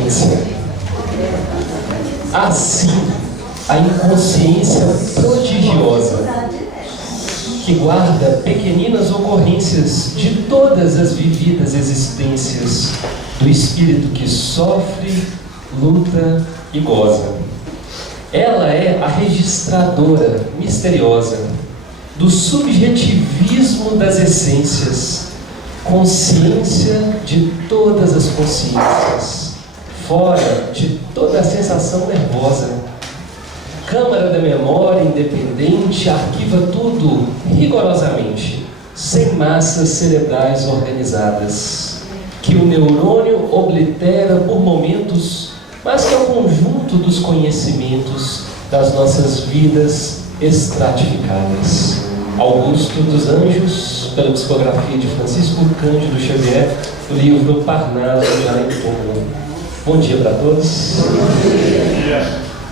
inconsciência. Assim, a inconsciência prodigiosa, que guarda pequeninas ocorrências de todas as vividas existências do espírito que sofre, luta e goza. Ela é a registradora misteriosa do subjetivismo das essências, consciência de todas as consciências, fora de toda a sensação nervosa. Câmara da memória independente arquiva tudo rigorosamente, sem massas cerebrais organizadas, que o neurônio oblitera por momentos, mas que é o conjunto dos conhecimentos das nossas vidas estratificadas. Augusto dos Anjos, pela psicografia de Francisco Cândido Xavier, o livro Parnaso já em Torno. Bom dia para todos.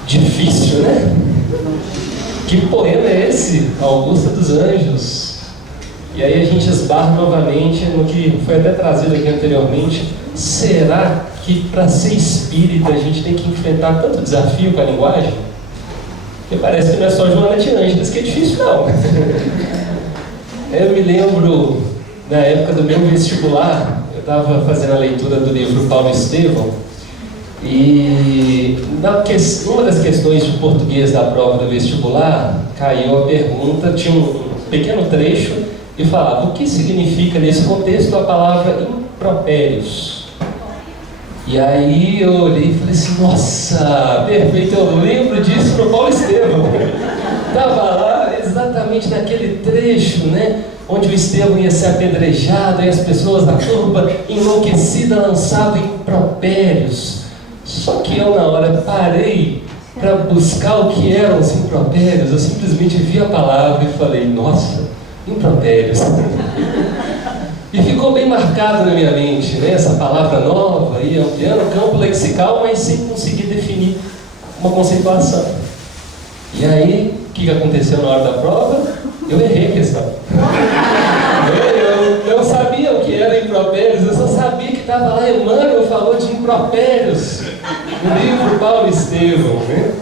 Difícil, né? Que poema é esse? Augusta dos Anjos. E aí a gente esbarra novamente no que foi até trazido aqui anteriormente. Será que para ser espírita a gente tem que enfrentar tanto desafio com a linguagem? Porque parece que não é só Joana de Ângeles que é difícil, não. Eu me lembro, na época do meu vestibular, eu estava fazendo a leitura do livro Paulo Estevão, e uma das questões de português da prova do vestibular, caiu a pergunta, tinha um pequeno trecho, e falava: o que significa nesse contexto a palavra impropérios? E aí eu olhei e falei assim: nossa, perfeito, eu lembro disso pro Paulo Estevão. Estava lá exatamente naquele trecho, né, onde o Estevão ia ser apedrejado e as pessoas da turba enlouquecida lançavam impropérios. Só que eu na hora parei para buscar o que eram os impropérios. Eu simplesmente vi a palavra e falei: nossa, impropérios. E ficou bem marcado na minha mente, né, essa palavra nova, e ampliando o campo lexical, mas sem conseguir definir uma conceituação. E aí, o que aconteceu na hora da prova? Eu errei a questão. Eu sabia o que era impropérios, eu só sabia que estava lá, Emmanuel falou de impropérios no livro Paulo Estevão, né?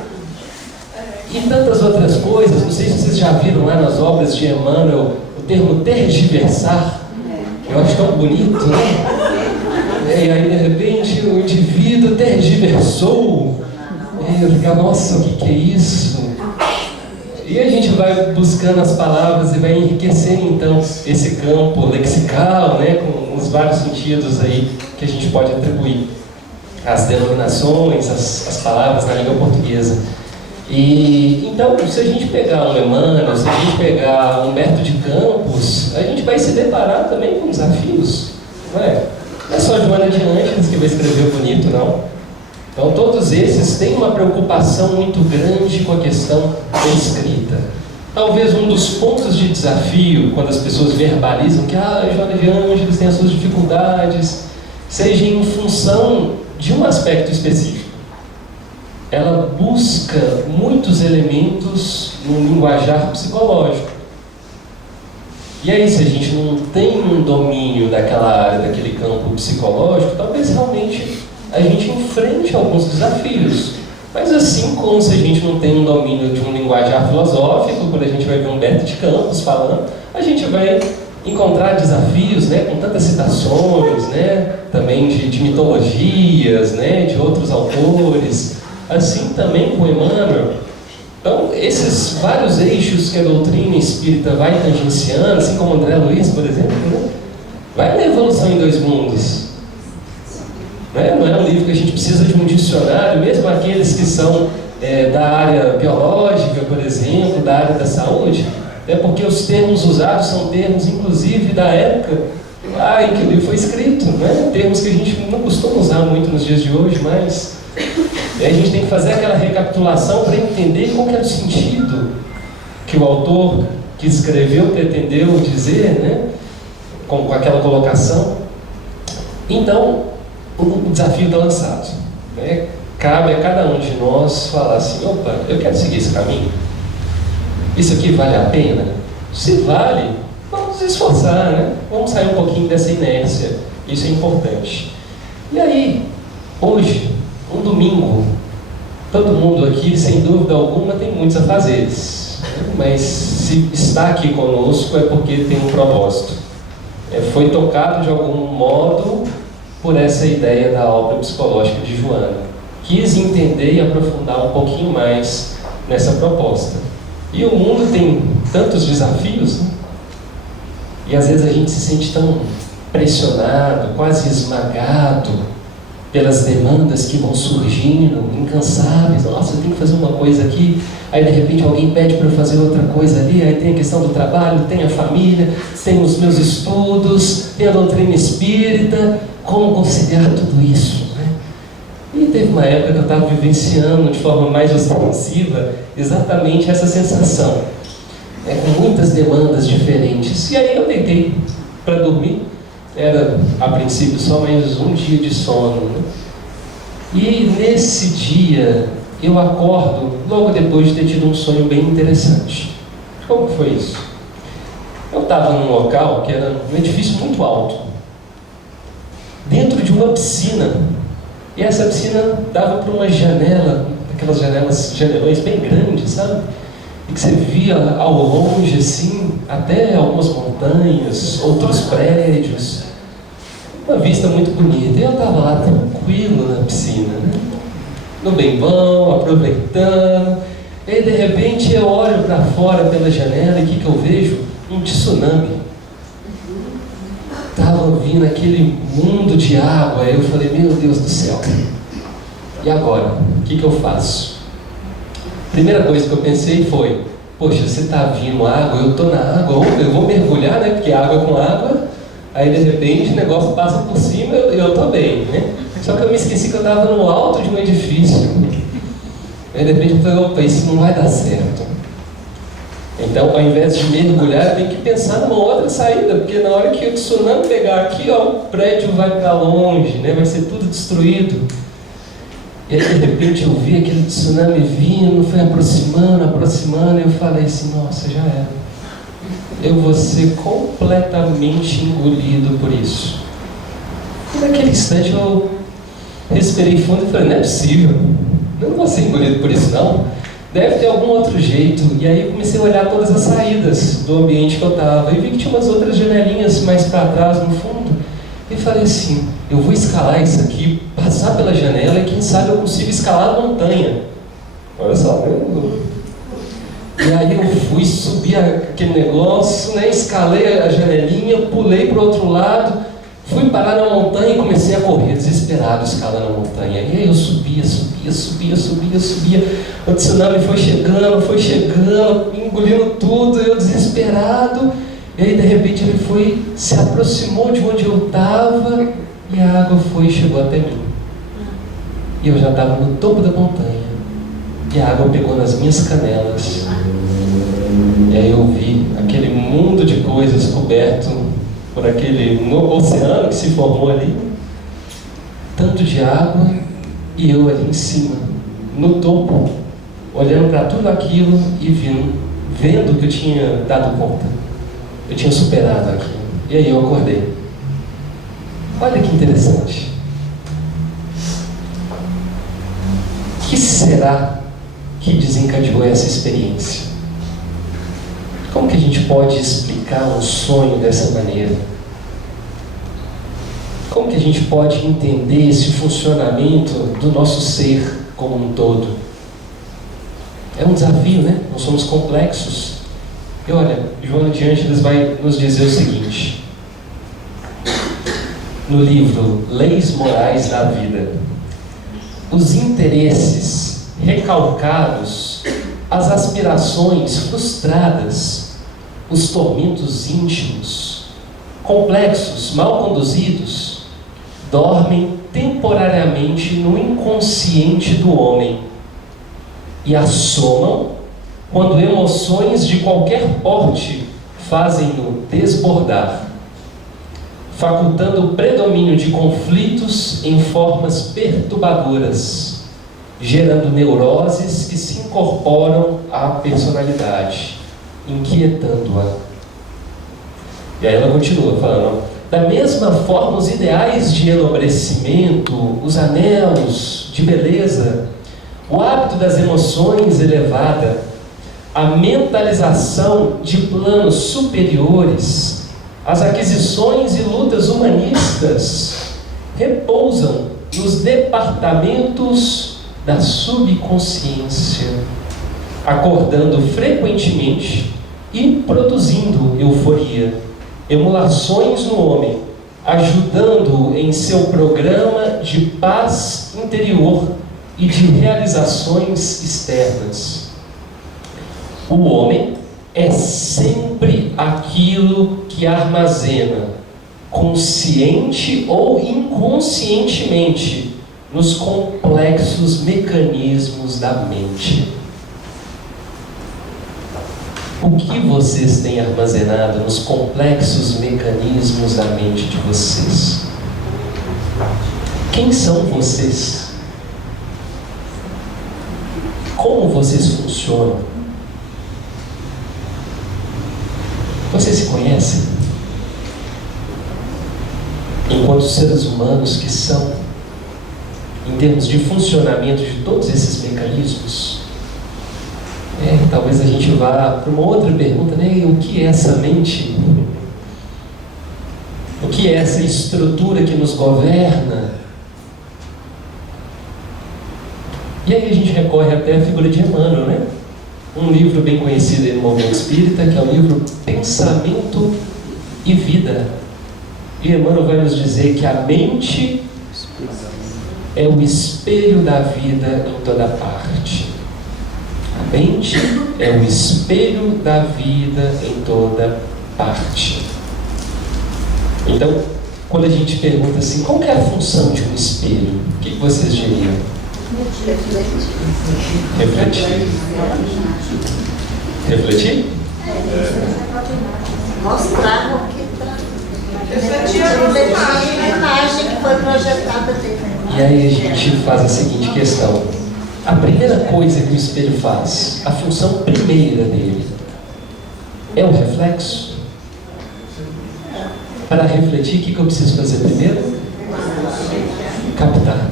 E tantas outras coisas. Não sei se vocês já viram lá nas obras de Emmanuel o termo tergiversar. Eu acho tão bonito, né? E aí, de repente, o indivíduo tergiversou. E eu fico: nossa, o que é isso? E a gente vai buscando as palavras e vai enriquecendo, então, esse campo lexical, né, com os vários sentidos aí que a gente pode atribuir às denominações, às palavras na língua portuguesa. E então, se a gente pegar um Emmanuel, se a gente pegar Humberto de Campos, a gente vai se deparar também com desafios, não é? Não é só Joana de Ângeles que vai escrever bonito, não. Então, todos esses têm uma preocupação muito grande com a questão da escrita. Talvez um dos pontos de desafio, quando as pessoas verbalizam que Joana de Ângeles tem as suas dificuldades, seja em função de um aspecto específico. Ela busca muitos elementos no linguajar psicológico. E aí, se a gente não tem um domínio daquela área, daquele campo psicológico, talvez realmente a gente enfrente alguns desafios. Mas assim como se a gente não tem um domínio de um linguajar filosófico, quando a gente vai ver Humberto de Campos falando, a gente vai encontrar desafios, né, com tantas citações, né, também de mitologias, né, de outros autores. Assim também com Emmanuel. Então, esses vários eixos que a doutrina espírita vai tangenciando, assim como André Luiz, por exemplo, né, vai na Evolução em Dois Mundos. Não é um livro que a gente precisa de um dicionário, mesmo aqueles que são da área biológica, por exemplo, da área da saúde, porque os termos usados são termos, inclusive, da época em que o livro foi escrito, né? Termos que a gente não costuma usar muito nos dias de hoje, mas a gente tem que fazer aquela recapitulação para entender qual que era o sentido que o autor que escreveu pretendeu dizer, né? Com aquela colocação. Então, o desafio está lançado, né? Cabe a cada um de nós falar assim: opa, eu quero seguir esse caminho. Isso aqui vale a pena? Se vale, vamos nos esforçar, né? Vamos sair um pouquinho dessa inércia. Isso é importante. E aí, Hoje, um domingo, todo mundo aqui, sem dúvida alguma, tem muitos afazeres, mas se está aqui conosco é porque tem um propósito. Foi tocado de algum modo por essa ideia da obra psicológica de Joana. Quis entender e aprofundar um pouquinho mais nessa proposta. E o mundo tem tantos desafios, né? E às vezes a gente se sente tão pressionado, quase esmagado pelas demandas que vão surgindo, incansáveis. Nossa, eu tenho que fazer uma coisa aqui, aí de repente alguém pede para eu fazer outra coisa ali, aí tem a questão do trabalho, tem a família, tem os meus estudos, tem a doutrina espírita. Como conciliar tudo isso, né? E teve uma época que eu estava vivenciando de forma mais ostensiva exatamente essa sensação, com muitas demandas diferentes. E aí eu deitei para dormir. Era, a princípio, só mais um dia de sono, né? E nesse dia, eu acordo logo depois de ter tido um sonho bem interessante. Como foi isso? Eu estava num local que era um edifício muito alto, dentro de uma piscina. E essa piscina dava para uma janela, aquelas janelões bem grandes, sabe? E que você via ao longe, assim, até algumas montanhas, outros prédios. Uma vista muito bonita. E eu estava lá tranquilo na piscina, né? No bem bom, aproveitando. E aí, de repente, eu olho para fora pela janela e o que eu vejo? Um tsunami. Estava vindo aquele mundo de água. Aí eu falei, meu Deus do céu. E agora? O que eu faço? Primeira coisa que eu pensei foi, poxa, você está vindo água, eu estou na água, eu vou mergulhar, né? Porque água com água, aí de repente o negócio passa por cima e eu estou bem, né? Só que eu me esqueci que eu estava no alto de um edifício. Aí de repente eu falei, opa, isso não vai dar certo. Então, ao invés de mergulhar, eu tenho que pensar numa outra saída, porque na hora que o tsunami pegar aqui, ó, o prédio vai para longe, né? Vai ser tudo destruído. E aí, de repente, eu vi aquele tsunami vindo, foi aproximando, e eu falei assim, nossa, já era. Eu vou ser completamente engolido por isso. E naquele instante eu respirei fundo e falei, não é possível. Eu não vou ser engolido por isso, não. Deve ter algum outro jeito. E aí eu comecei a olhar todas as saídas do ambiente que eu estava. E vi que tinha umas outras janelinhas mais para trás, no fundo. E falei assim, eu vou escalar isso aqui, passar pela janela e quem sabe eu consigo escalar a montanha. Olha só, né? E aí eu fui subir aquele negócio, né? Escalei a janelinha, pulei para o outro lado, fui parar na montanha e comecei a correr, desesperado, escalando a montanha. E aí eu subia. O tsunami foi chegando, engolindo tudo, eu desesperado. E aí, de repente, ele se aproximou de onde eu estava e a água chegou até mim. E eu já estava no topo da montanha. E a água pegou nas minhas canelas. E aí eu vi aquele mundo de coisas coberto por aquele oceano que se formou ali. Tanto de água e eu ali em cima, no topo, olhando para tudo aquilo e vendo que eu tinha dado conta. Eu tinha superado aquilo. E aí eu acordei. Olha que interessante. O que será que desencadeou essa experiência? Como que a gente pode explicar um sonho dessa maneira? Como que a gente pode entender esse funcionamento do nosso ser como um todo? É um desafio, né? Nós somos complexos. E olha, Joana de Ângeles vai nos dizer o seguinte, no livro Leis Morais da Vida: os interesses recalcados, as aspirações frustradas, os tormentos íntimos, complexos, mal conduzidos, dormem temporariamente no inconsciente do homem e assomam quando emoções de qualquer porte fazem-no desbordar, facultando o predomínio de conflitos em formas perturbadoras, gerando neuroses que se incorporam à personalidade, inquietando-a. E aí ela continua falando, Da mesma forma, os ideais de enobrecimento, os anelos de beleza, o hábito das emoções elevada, a mentalização de planos superiores, as aquisições e lutas humanistas repousam nos departamentos da subconsciência, acordando frequentemente e produzindo euforia, emulações no homem, ajudando-o em seu programa de paz interior e de realizações externas. O homem é sempre aquilo que armazena, consciente ou inconscientemente, nos complexos mecanismos da mente. O que vocês têm armazenado nos complexos mecanismos da mente de vocês? Quem são vocês? Como vocês funcionam? Vocês se conhecem? Enquanto seres humanos que são, em termos de funcionamento de todos esses mecanismos, talvez a gente vá para uma outra pergunta, né? O que é essa mente? O que é essa estrutura que nos governa? E aí a gente recorre até a figura de Emmanuel, né? Um livro bem conhecido aí no movimento espírita, que é o livro Pensamento e Vida. E Emmanuel vai nos dizer que a mente é o espelho da vida em toda parte. A mente é o espelho da vida em toda parte. Então, quando a gente pergunta assim, qual que é a função de um espelho? O que vocês diriam? Refletir. Refletir? Mostrar o que está. A imagem que foi projetada dele. E aí a gente faz a seguinte questão. A primeira coisa que o espelho faz, a função primeira dele, é o reflexo. Para refletir, o que eu preciso fazer primeiro? Captar.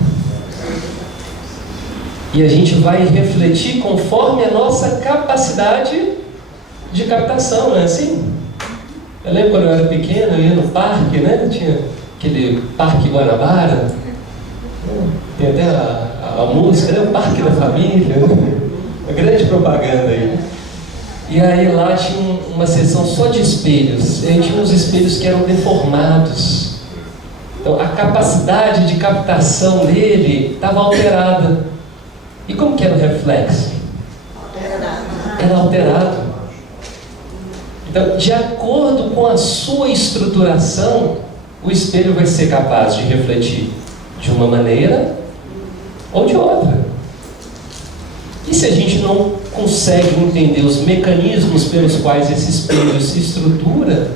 E a gente vai refletir conforme a nossa capacidade de captação, não é assim? Eu lembro quando eu era pequeno, eu ia no parque, né? Tinha aquele Parque Guanabara. Tem até a música, né? O Parque da Família. Uma grande propaganda aí. E aí lá tinha uma seção só de espelhos. E aí tinha uns espelhos que eram deformados. Então a capacidade de captação dele estava alterada. E como que era o reflexo? Era alterado. Então, de acordo com a sua estruturação, o espelho vai ser capaz de refletir de uma maneira ou de outra. E se a gente não consegue entender os mecanismos pelos quais esse espelho se estrutura,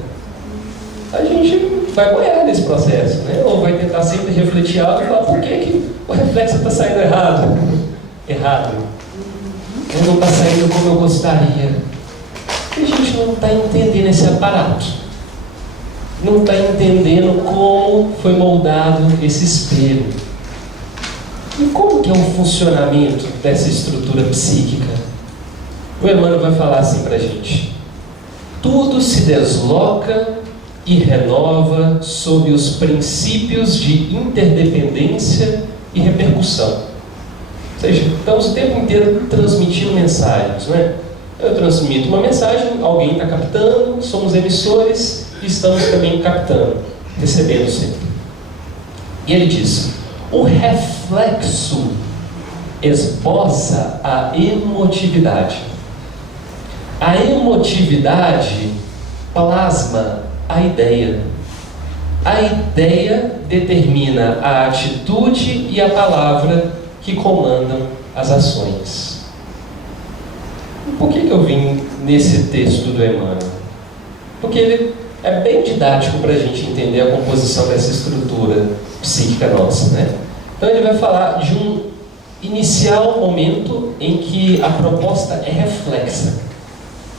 a gente vai boiar nesse processo, né? Ou vai tentar sempre refletir algo e falar, por que o reflexo está saindo errado? Ou não está saindo como eu gostaria. E a gente não está entendendo esse aparato. Não está entendendo como foi moldado esse espelho. E como que é o funcionamento dessa estrutura psíquica? O Emmanuel vai falar assim para a gente. Tudo se desloca e renova sob os princípios de interdependência e repercussão. Ou seja, estamos o tempo inteiro transmitindo mensagens, não é? Eu transmito uma mensagem, alguém está captando, somos emissores e estamos também captando, recebendo sempre. E ele diz, o reflexo esboça a emotividade. A emotividade plasma a ideia. A ideia determina a atitude e a palavra que comandam as ações. Por que eu vim nesse texto do Emmanuel? Porque ele é bem didático para a gente entender a composição dessa estrutura psíquica nossa, né? Então ele vai falar de um inicial momento em que a proposta é reflexa.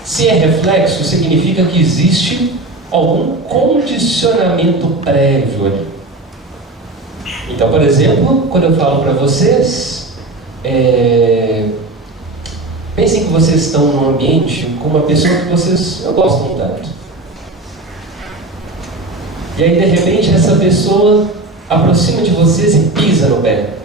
Se é reflexo, significa que existe algum condicionamento prévio ali. Então, por exemplo, quando eu falo para vocês, pensem que vocês estão num ambiente com uma pessoa que vocês não gostam tanto. E aí, de repente, essa pessoa aproxima de vocês e pisa no pé.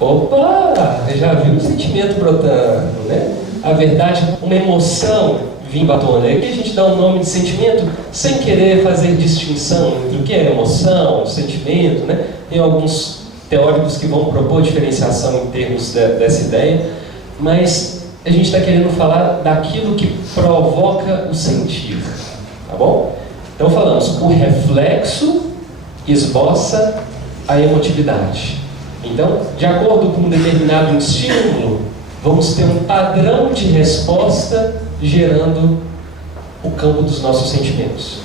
Opa! Já viu o sentimento brotando, né? A verdade, uma emoção vindo à tona. Aqui a gente dá um nome de sentimento sem querer fazer distinção entre o que é emoção, sentimento, né? Tem alguns teóricos que vão propor diferenciação em termos dessa ideia, mas a gente está querendo falar daquilo que provoca o sentir, tá bom? Então falamos, o reflexo esboça a emotividade. Então, de acordo com um determinado estímulo, vamos ter um padrão de resposta gerando o campo dos nossos sentimentos.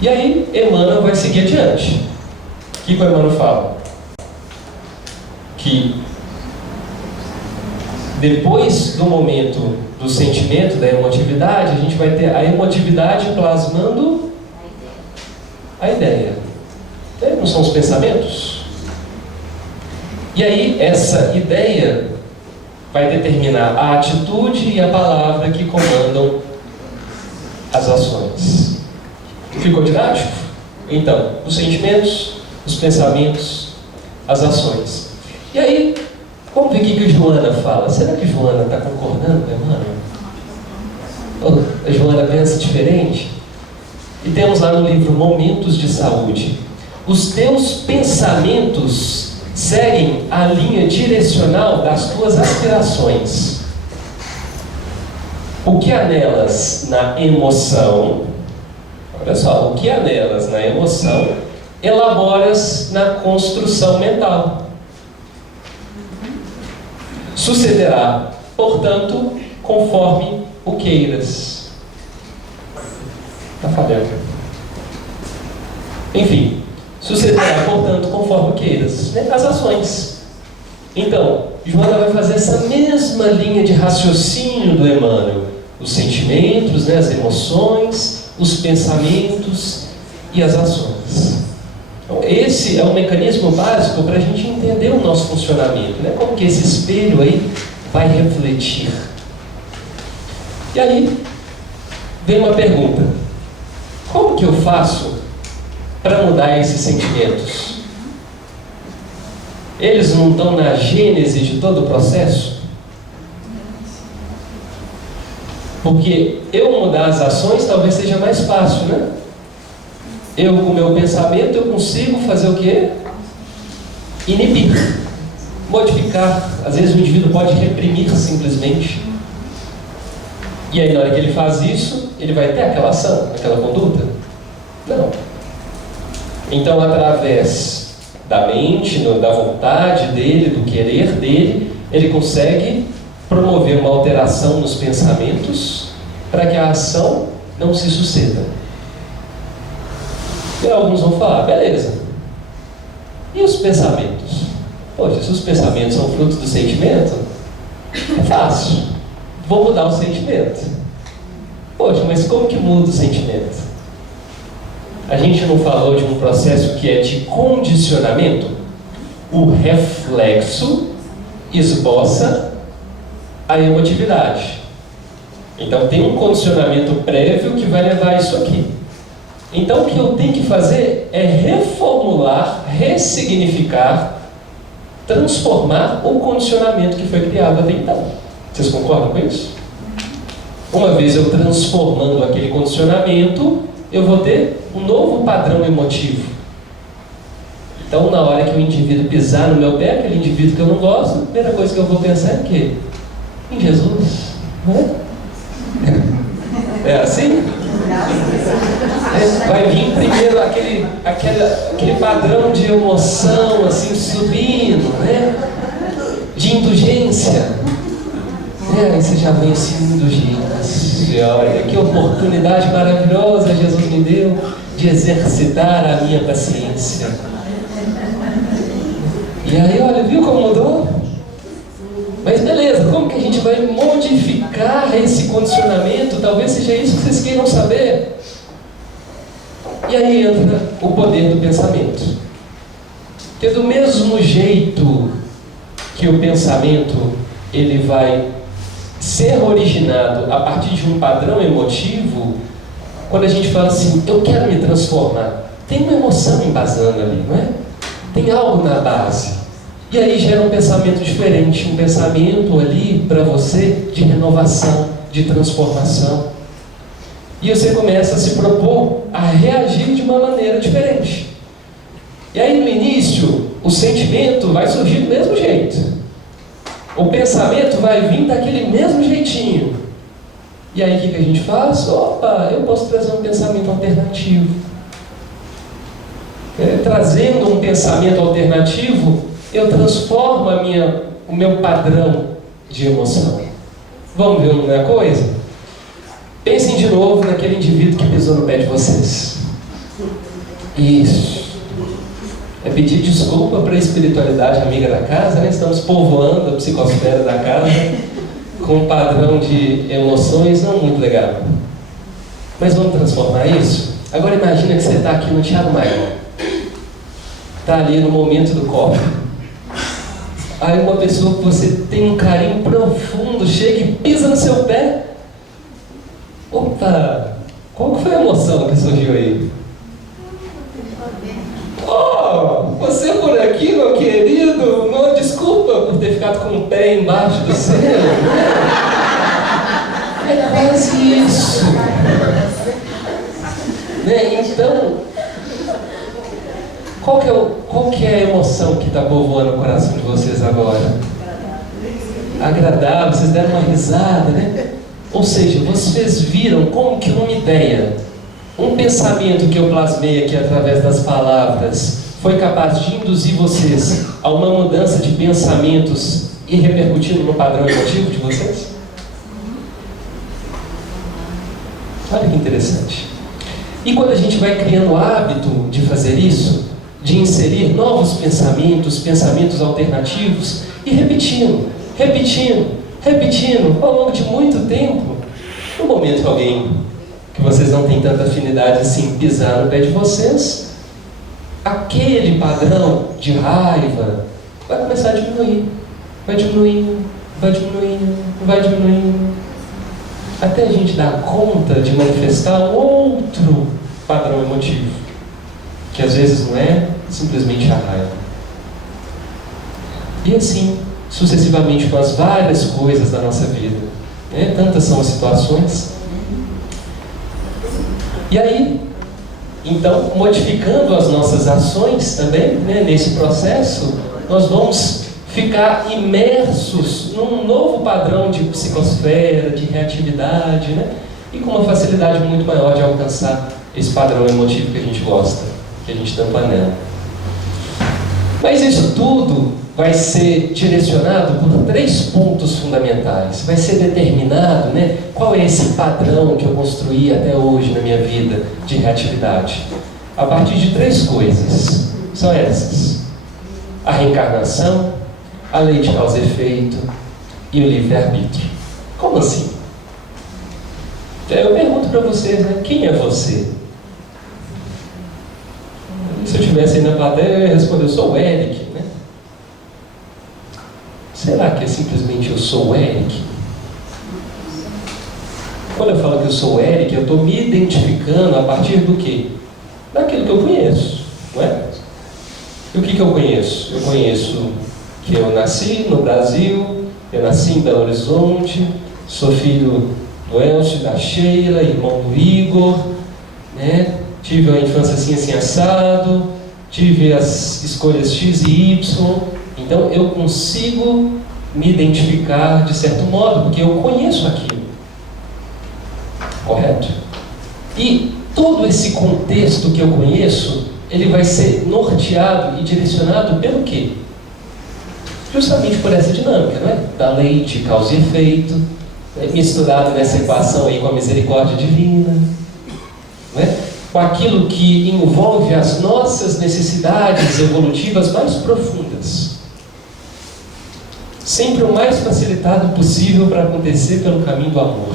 E aí, Emmanuel vai seguir adiante. O que o Emmanuel fala? Que depois do momento do sentimento, da emotividade, a gente vai ter a emotividade plasmando a ideia. Não são os pensamentos? E aí, essa ideia vai determinar a atitude e a palavra que comandam as ações. Ficou didático? Então, os sentimentos, os pensamentos, as ações. E aí, vamos ver o que a Joana fala. Será que Joana está concordando com Emmanuel? Ou a Joana pensa diferente? E temos lá no livro Momentos de Saúde. Os teus pensamentos seguem a linha direcional das tuas aspirações. O que há nelas na emoção, olha só, o que há nelas na emoção, elaboras na construção mental. Sucederá, portanto, conforme o queiras. Está falhando. Enfim, sucederá, portanto, conforme o queiras. As ações. Então, Joana vai fazer essa mesma linha de raciocínio do Emmanuel. Os sentimentos, as emoções, os pensamentos e as ações. Então, esse é um mecanismo básico para a gente entender o nosso funcionamento, né? Como que esse espelho aí vai refletir. E aí, vem uma pergunta. Como que eu faço para mudar esses sentimentos? Eles não estão na gênese de todo o processo? Porque eu mudar as ações talvez seja mais fácil, né? Eu, com o meu pensamento, eu consigo fazer o quê? Inibir, modificar. Às vezes o indivíduo pode reprimir simplesmente. E aí, na hora que ele faz isso, ele vai ter aquela ação, aquela conduta? Não. Então, através da mente, da vontade dele, do querer dele, ele consegue promover uma alteração nos pensamentos para que a ação não se suceda. E alguns vão falar, beleza. E os pensamentos? Poxa, se os pensamentos são frutos do sentimento, é fácil. Vou mudar o sentimento. Poxa, mas como que muda o sentimento? A gente não falou de um processo que é de condicionamento? O reflexo esboça a emotividade. Então tem um condicionamento prévio que vai levar a isso aqui. Então o que eu tenho que fazer é reformular, ressignificar, transformar o condicionamento que foi criado até então. Vocês concordam com isso? Uma vez eu transformando aquele condicionamento, eu vou ter um novo padrão emotivo. Então, na hora que o indivíduo pisar no meu pé, aquele indivíduo que eu não gosto, a primeira coisa que eu vou pensar é o quê? Em Jesus, não é? É assim? Vai vir primeiro aquele padrão de emoção, assim, subindo, né? De indulgência. Aí você já vem assim, indulgência. Olha, que oportunidade maravilhosa Jesus me deu de exercitar a minha paciência. E aí, olha, viu como mudou? Mas beleza, como que a gente vai modificar modificar esse condicionamento? Talvez seja isso que vocês queiram saber. E aí entra o poder do pensamento. Porque do mesmo jeito que o pensamento ele vai ser originado a partir de um padrão emotivo, quando a gente fala assim, eu quero me transformar, tem uma emoção embasando ali, não é? Tem algo na base. E aí gera um pensamento diferente, um pensamento ali para você de renovação, de transformação. E você começa a se propor a reagir de uma maneira diferente. E aí no início, o sentimento vai surgir do mesmo jeito. O pensamento vai vir daquele mesmo jeitinho. E aí o que a gente faz? Opa, eu posso trazer um pensamento alternativo. Trazendo um pensamento alternativo, eu transformo o meu padrão de emoção. Vamos ver uma coisa? Pensem de novo naquele indivíduo que pisou no pé de vocês. Isso. É pedir desculpa para a espiritualidade amiga da casa, né? Estamos povoando a psicosfera da casa com um padrão de emoções não muito legal. Mas vamos transformar isso? Agora imagina que você está aqui no Thiago Maia. Está ali no momento do copo. Aí uma pessoa que você tem um carinho profundo chega e pisa no seu pé. Opa! Qual que foi a emoção que surgiu aí? Oh, você por aqui, meu querido, não, desculpa por ter ficado com o pé embaixo do seu. É quase isso. Né? Então, qual que é a emoção que está povoando o coração de vocês agora? Agradável, vocês deram uma risada, né? Ou seja, vocês viram como que uma ideia, um pensamento que eu plasmei aqui através das palavras, foi capaz de induzir vocês a uma mudança de pensamentos e repercutindo no padrão emotivo de vocês? Olha que interessante. E quando a gente vai criando o hábito de fazer isso, de inserir novos pensamentos, pensamentos alternativos, e repetindo, ao longo de muito tempo, no momento que alguém que vocês não têm tanta afinidade assim pisar no pé de vocês, aquele padrão de raiva vai começar a diminuir, vai diminuindo, até a gente dar conta de manifestar um outro padrão emotivo, que às vezes não é simplesmente a raiva. E assim, sucessivamente com as várias coisas da nossa vida, né? Tantas são as situações. E aí, então, modificando as nossas ações também, né, nesse processo, nós vamos ficar imersos num novo padrão de psicosfera, de reatividade, né? E com uma facilidade muito maior de alcançar esse padrão emotivo que a gente gosta, que a gente tampa nela. Mas isso tudo vai ser direcionado por 3 pontos fundamentais. Vai ser determinado, né, qual é esse padrão que eu construí até hoje na minha vida de reatividade. A partir de 3 coisas. São essas: a reencarnação, a lei de causa e efeito e o livre-arbítrio. Como assim? Eu pergunto para vocês, né, quem é você? Se eu estivesse aí na plateia, eu ia responder, eu sou o Eric, né? Será que é simplesmente eu sou o Eric? Quando eu falo que eu sou o Eric, eu estou me identificando a partir do quê? Daquilo que eu conheço, não é? E o que eu conheço? Eu conheço que eu nasci no Brasil, eu nasci em Belo Horizonte, sou filho do Elcio, da Sheila, irmão do Igor, né? Tive uma infância assim assado, tive as escolhas X e Y, então eu consigo me identificar de certo modo, porque eu conheço aquilo. Correto? E todo esse contexto que eu conheço, ele vai ser norteado e direcionado pelo quê? Justamente por essa dinâmica, não é? Da lei de causa e efeito, misturado nessa equação aí com a misericórdia divina, não é? Com aquilo que envolve as nossas necessidades evolutivas mais profundas. sempre o mais facilitado possível para acontecer pelo caminho do amor.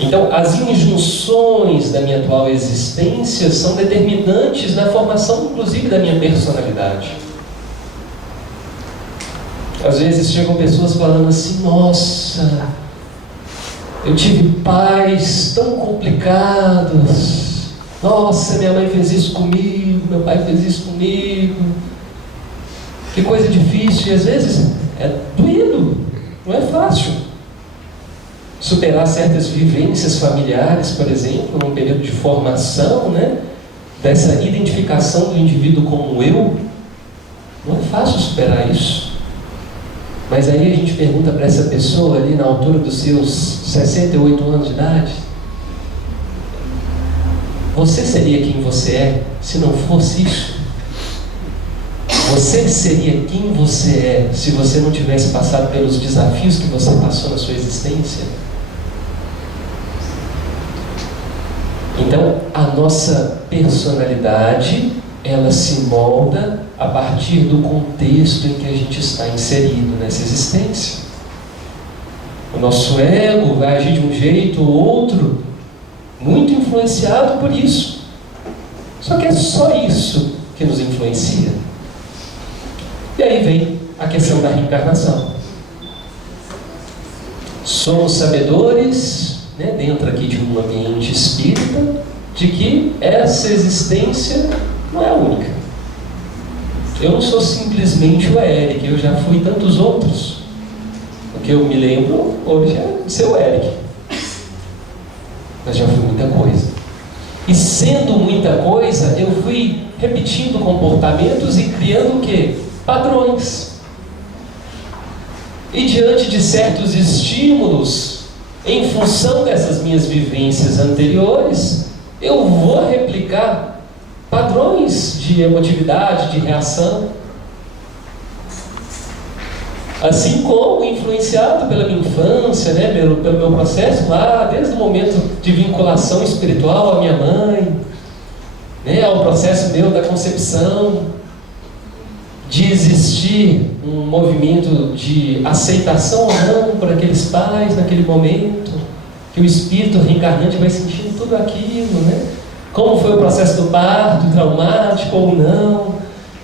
Então, as injunções da minha atual existência são determinantes na formação, inclusive, da minha personalidade. Às vezes chegam pessoas falando assim: nossa, eu tive pais tão complicados. Nossa, minha mãe fez isso comigo, meu pai fez isso comigo. Que coisa difícil. E às vezes é doído, não é fácil. Superar certas vivências familiares, por exemplo, num período de formação, né? Dessa identificação do indivíduo como eu. Não é fácil superar isso. Mas aí a gente pergunta para essa pessoa ali na altura dos seus 68 anos de idade: você seria quem você é se não fosse isso? Você seria quem você é se você não tivesse passado pelos desafios que você passou na sua existência? Então, a nossa personalidade, ela se molda a partir do contexto em que a gente está inserido nessa existência. O nosso ego vai agir de um jeito ou outro, muito influenciado por isso. Só que é só isso que nos influencia. E aí vem a questão da reencarnação. Somos sabedores, né, dentro aqui de um ambiente espírita, de que essa existência não é a única. Eu não sou simplesmente o Eric, eu já fui tantos outros. O que eu me lembro hoje é ser o Eric. Mas já fui muita coisa. E sendo muita coisa, eu fui repetindo comportamentos e criando o quê? Padrões. E diante de certos estímulos, em função dessas minhas vivências anteriores, eu vou replicar padrões de emotividade, de reação. Assim como influenciado pela minha infância, né, pelo meu processo lá, desde o momento de vinculação espiritual à minha mãe, né, ao processo meu da concepção, de existir um movimento de aceitação ou não por aqueles pais naquele momento, que o espírito reencarnante vai sentindo tudo aquilo, né? Como foi o processo do parto, traumático ou não,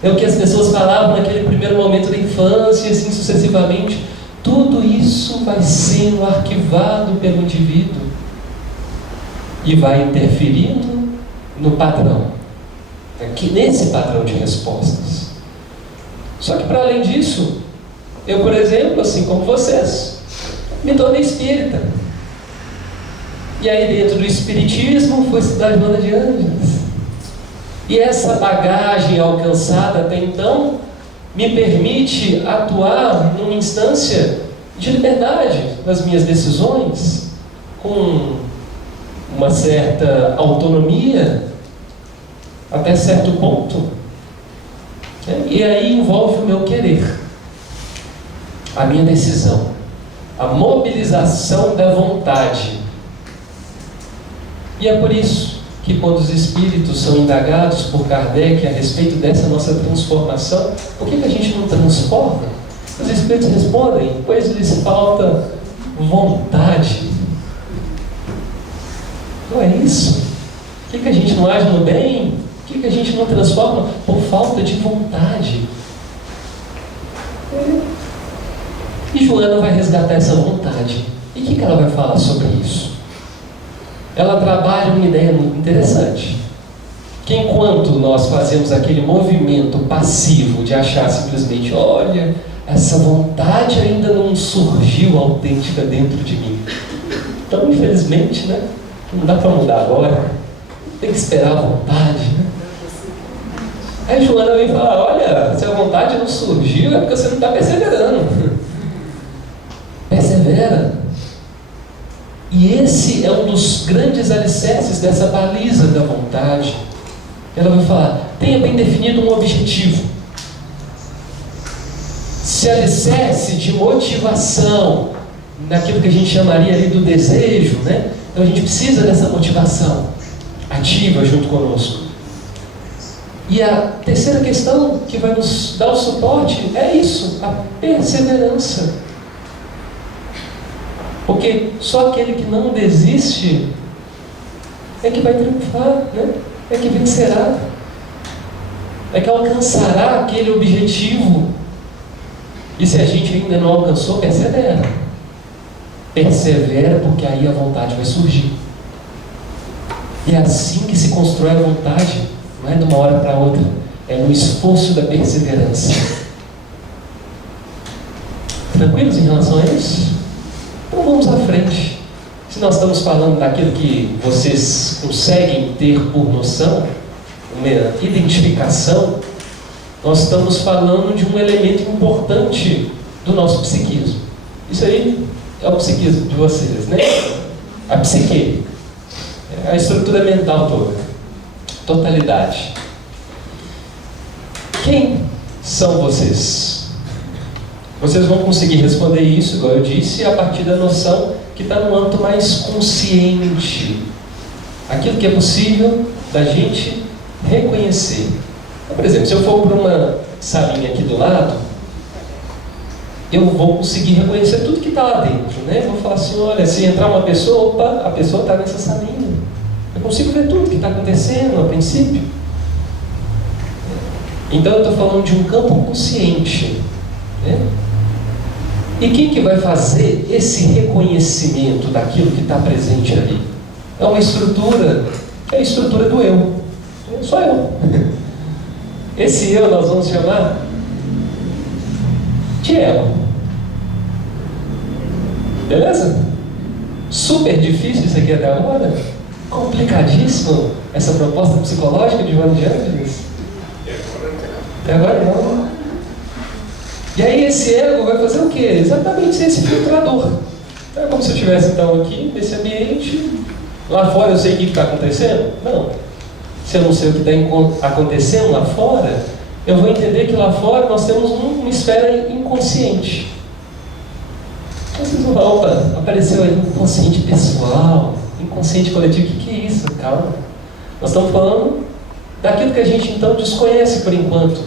é o que as pessoas falavam naquele primeiro momento da infância e assim sucessivamente. Tudo isso vai sendo arquivado pelo indivíduo e vai interferindo no padrão, aqui nesse padrão de respostas. Só que para além disso, eu, por exemplo, assim como vocês, me tornei espírita. E aí dentro do espiritismo fui estudar Joana de Ângeles. E essa bagagem alcançada até então me permite atuar numa instância de liberdade nas minhas decisões, com uma certa autonomia até certo ponto. E aí envolve o meu querer, a minha decisão, a mobilização da vontade. E é por isso que quando os espíritos são indagados por Kardec a respeito dessa nossa transformação, por que a gente não transforma? Os espíritos respondem: pois lhes falta vontade. Não é isso? Por que a gente não age no bem? Por que a gente não transforma? Por falta de vontade. E Joana vai resgatar essa vontade. E o que ela vai falar sobre isso? Ela trabalha uma ideia muito interessante. Que enquanto nós fazemos aquele movimento passivo de achar simplesmente: olha, essa vontade ainda não surgiu autêntica dentro de mim. Então, infelizmente, né, não dá para mudar agora. Tem que esperar a vontade, né? Aí Joana vem falar: olha, se a vontade não surgiu é porque você não está perseverando. Persevera. E esse é um dos grandes alicerces dessa baliza da vontade. Ela vai falar: tenha bem definido um objetivo. Se alicerce de motivação naquilo que a gente chamaria ali do desejo, né? Então a gente precisa dessa motivação ativa junto conosco. E a terceira questão que vai nos dar o suporte é isso, a perseverança. Porque só aquele que não desiste é que vai triunfar, né? É que vencerá, é que alcançará aquele objetivo. E se a gente ainda não alcançou, persevera. Persevera, porque aí a vontade vai surgir. E é assim que se constrói a vontade, não é de uma hora para outra, é no esforço da perseverança. Tranquilos em relação a isso? Então vamos à frente. Se nós estamos falando daquilo que vocês conseguem ter por noção, uma identificação, nós estamos falando de um elemento importante do nosso psiquismo. Isso aí é o psiquismo de vocês, né? A psique, a estrutura mental toda, totalidade. Quem são vocês? Vocês vão conseguir responder isso, igual eu disse, a partir da noção que está no âmbito mais consciente. Aquilo que é possível da gente reconhecer. Então, por exemplo, se eu for para uma salinha aqui do lado, eu vou conseguir reconhecer tudo que está lá dentro, né? Eu vou falar assim, olha, se entrar uma pessoa, opa, a pessoa está nessa salinha. Eu consigo ver tudo que está acontecendo a princípio. Então eu estou falando de um campo consciente, né? E quem que vai fazer esse reconhecimento daquilo que está presente ali? É uma estrutura, é a estrutura do eu. Só eu. Esse eu nós vamos chamar de ego. Beleza? Super difícil isso aqui até agora. Complicadíssimo essa proposta psicológica de Joana de Ângeles. Até agora não. E aí esse ego vai fazer o quê? Exatamente ser esse filtrador. É como se eu estivesse então aqui, nesse ambiente. Lá fora eu sei o que está acontecendo? Não. Se eu não sei o que está acontecendo lá fora, eu vou entender que lá fora nós temos uma esfera inconsciente. Então vocês vão falar, opa, apareceu aí inconsciente pessoal, inconsciente coletivo. O que é isso? Calma. Nós estamos falando daquilo que a gente então desconhece por enquanto,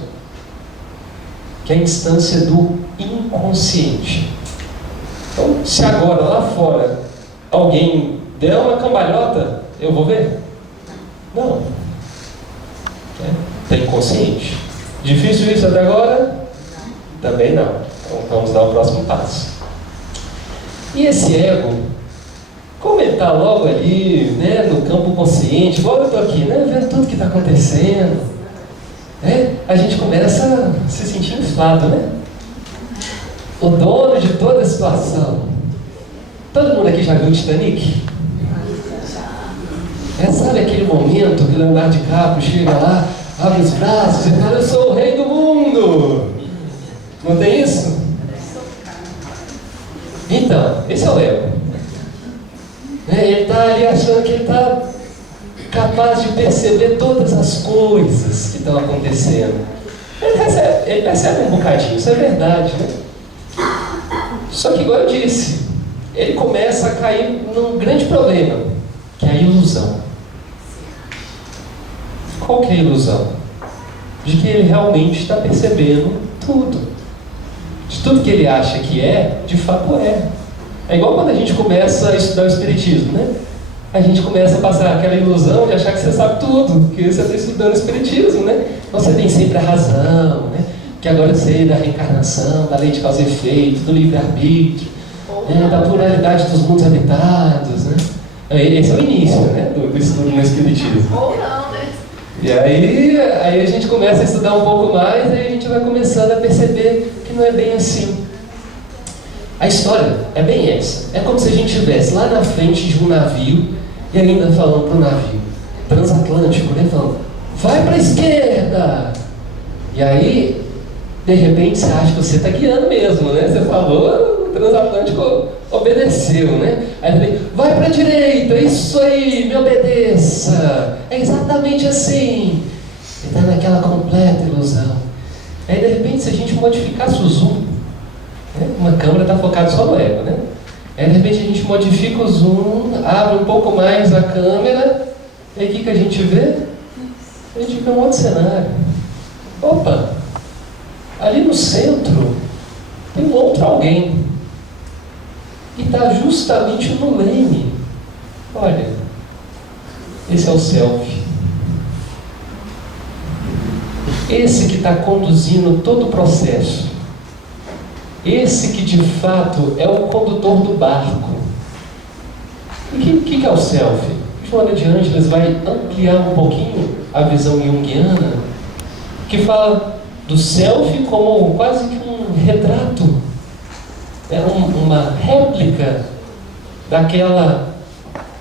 que é a instância do inconsciente. Então, se agora lá fora alguém der uma cambalhota, eu vou ver? Não. Está inconsciente. Difícil isso até agora? Também não. Então vamos dar o próximo passo. E esse ego, como ele está logo ali, né, no campo consciente, igual eu estou aqui, né, vendo tudo que está acontecendo, né, a gente começa a se sentir inflado, né? O dono de toda a situação. Todo mundo aqui já viu o Titanic? Sabe aquele momento que o Leonardo DiCaprio chega lá, abre os braços e fala, eu sou o rei do mundo. Não tem isso? Então, esse é o ego. Ele está ali achando que ele está capaz de perceber todas as coisas que estão acontecendo. Ele percebe um bocadinho, isso é verdade, né? Só que, igual eu disse, ele começa a cair num grande problema, que é a ilusão. Qual que é a ilusão? De que ele realmente está percebendo tudo. De tudo que ele acha que é, de fato é. É igual quando a gente começa a estudar o Espiritismo, né? A gente começa a passar aquela ilusão de achar que você sabe tudo, que você está estudando o Espiritismo, né? Então você tem sempre a razão, né? Que agora eu sei da reencarnação, da lei de causa e efeito, do livre-arbítrio, né? Da pluralidade dos mundos habitados, né? Esse é o início, né? Do estudo no Espiritismo. Ou não, né? E aí a gente começa a estudar um pouco mais, aí a gente vai começando a perceber que não é bem assim. A história é bem essa. É como se a gente estivesse lá na frente de um navio e ainda falando para o navio transatlântico, né? Falando, vai para a esquerda! E aí, de repente, você acha que você está guiando mesmo, né? Você falou, o transatlântico obedeceu, né? Aí eu falei, vai para a direita, isso aí, me obedeça. É exatamente assim. Ele está naquela completa ilusão. Aí, de repente, se a gente modificasse o zoom, né? Uma câmera está focada só no ego, né? Aí, de repente, a gente modifica o zoom, abre um pouco mais a câmera, e aí o que a gente vê? A gente vê um outro cenário. Opa, ali no centro tem um outro alguém. E está justamente no leme. Olha, esse é o self. Esse que está conduzindo todo o processo. Esse que de fato é o condutor do barco. E o que é o self? Joana de Ângeles vai ampliar um pouquinho a visão junguiana, que fala do self como quase que um retrato, uma réplica daquela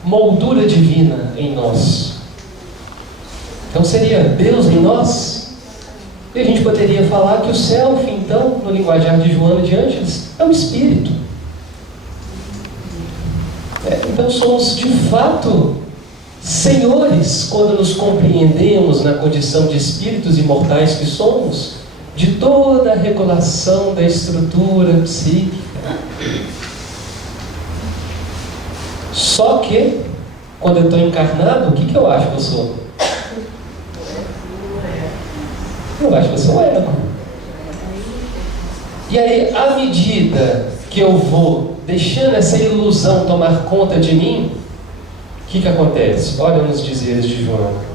moldura divina em nós. Então seria Deus em nós. E a gente poderia falar que o self, então, no linguajar de Joana de Ângeles, é o espírito. Então somos de fato senhores quando nos compreendemos na condição de espíritos imortais que somos, de toda a regulação da estrutura psíquica. Só que, quando eu estou encarnado, o que eu acho que eu sou? Eu acho que eu sou ego. E aí, à medida que eu vou deixando essa ilusão tomar conta de mim, o que acontece? Olha nos dizeres de Joana.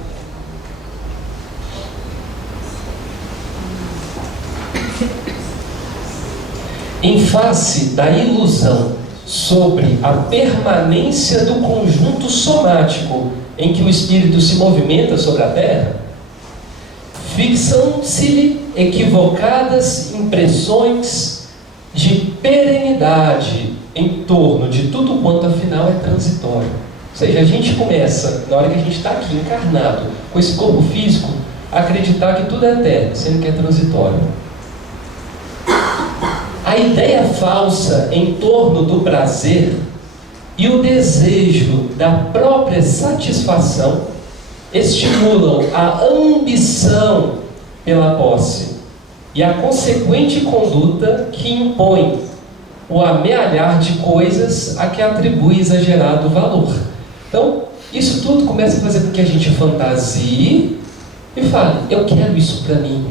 Em face da ilusão sobre a permanência do conjunto somático em que o espírito se movimenta sobre a Terra, fixam-se-lhe equivocadas impressões de perenidade em torno de tudo quanto afinal é transitório. Ou seja, a gente começa, na hora que a gente está aqui encarnado, com esse corpo físico, a acreditar que tudo é eterno, sendo que é transitório. A ideia falsa em torno do prazer e o desejo da própria satisfação estimulam a ambição pela posse e a consequente conduta que impõe o amealhar de coisas a que atribui exagerado valor. Então, isso tudo começa a fazer com que a gente fantasie e fale, eu quero isso para mim.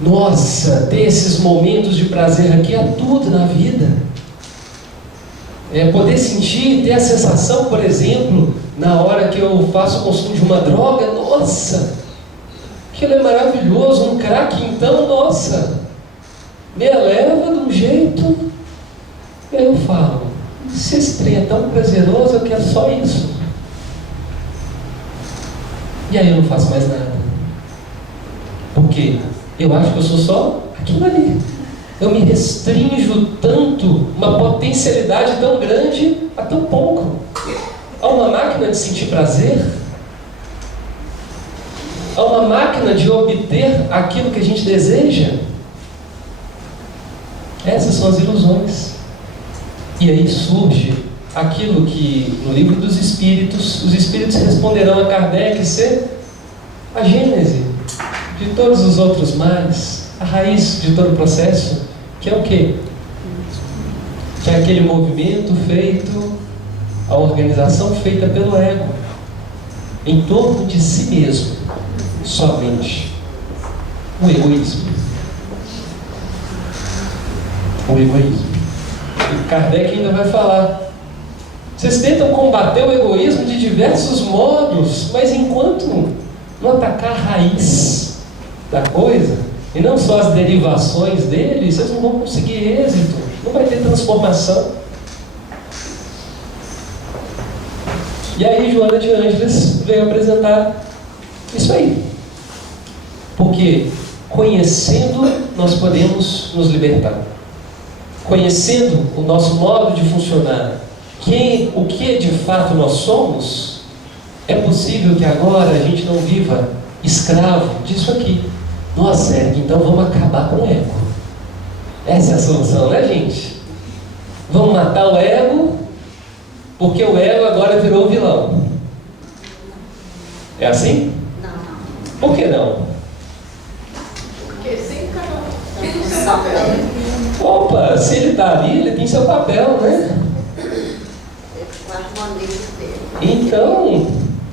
Nossa, ter esses momentos de prazer aqui é tudo na vida. Poder sentir, ter a sensação, por exemplo, na hora que eu faço o consumo de uma droga, nossa, aquilo é maravilhoso. Um crack, então, nossa, me eleva de um jeito. E aí eu falo, se esse trem é tão prazeroso, eu quero só isso. E aí eu não faço mais nada. Por quê? Eu acho que eu sou só aquilo ali. Eu me restrinjo tanto, uma potencialidade tão grande a tão pouco. Há uma máquina de sentir prazer, há uma máquina de obter aquilo que a gente deseja. Essas são as ilusões. E aí surge aquilo que no livro dos Espíritos, os Espíritos responderão a Kardec ser a gênese de todos os outros males, a raiz de todo o processo, que é o quê? Que é aquele movimento feito, a organização feita pelo ego, em torno de si mesmo, somente. O egoísmo. O egoísmo. E Kardec ainda vai falar, vocês tentam combater o egoísmo de diversos modos, mas enquanto não atacar a raiz da coisa, e não só as derivações dele, vocês não vão conseguir êxito, não vai ter transformação. E aí Joana de Ângeles veio apresentar isso aí. Porque conhecendo, nós podemos nos libertar. Conhecendo o nosso modo de funcionar, o que de fato nós somos, é possível que agora a gente não viva escravo disso aqui. Nossa, então vamos acabar com o ego. Essa é a solução, né, gente? Vamos matar o ego, porque o ego agora virou o vilão. É assim? Não. Por que não? Porque sempre cada um tem o seu papel, né? Opa, se ele está ali, ele tem seu papel, né? O harmonia dele. Então,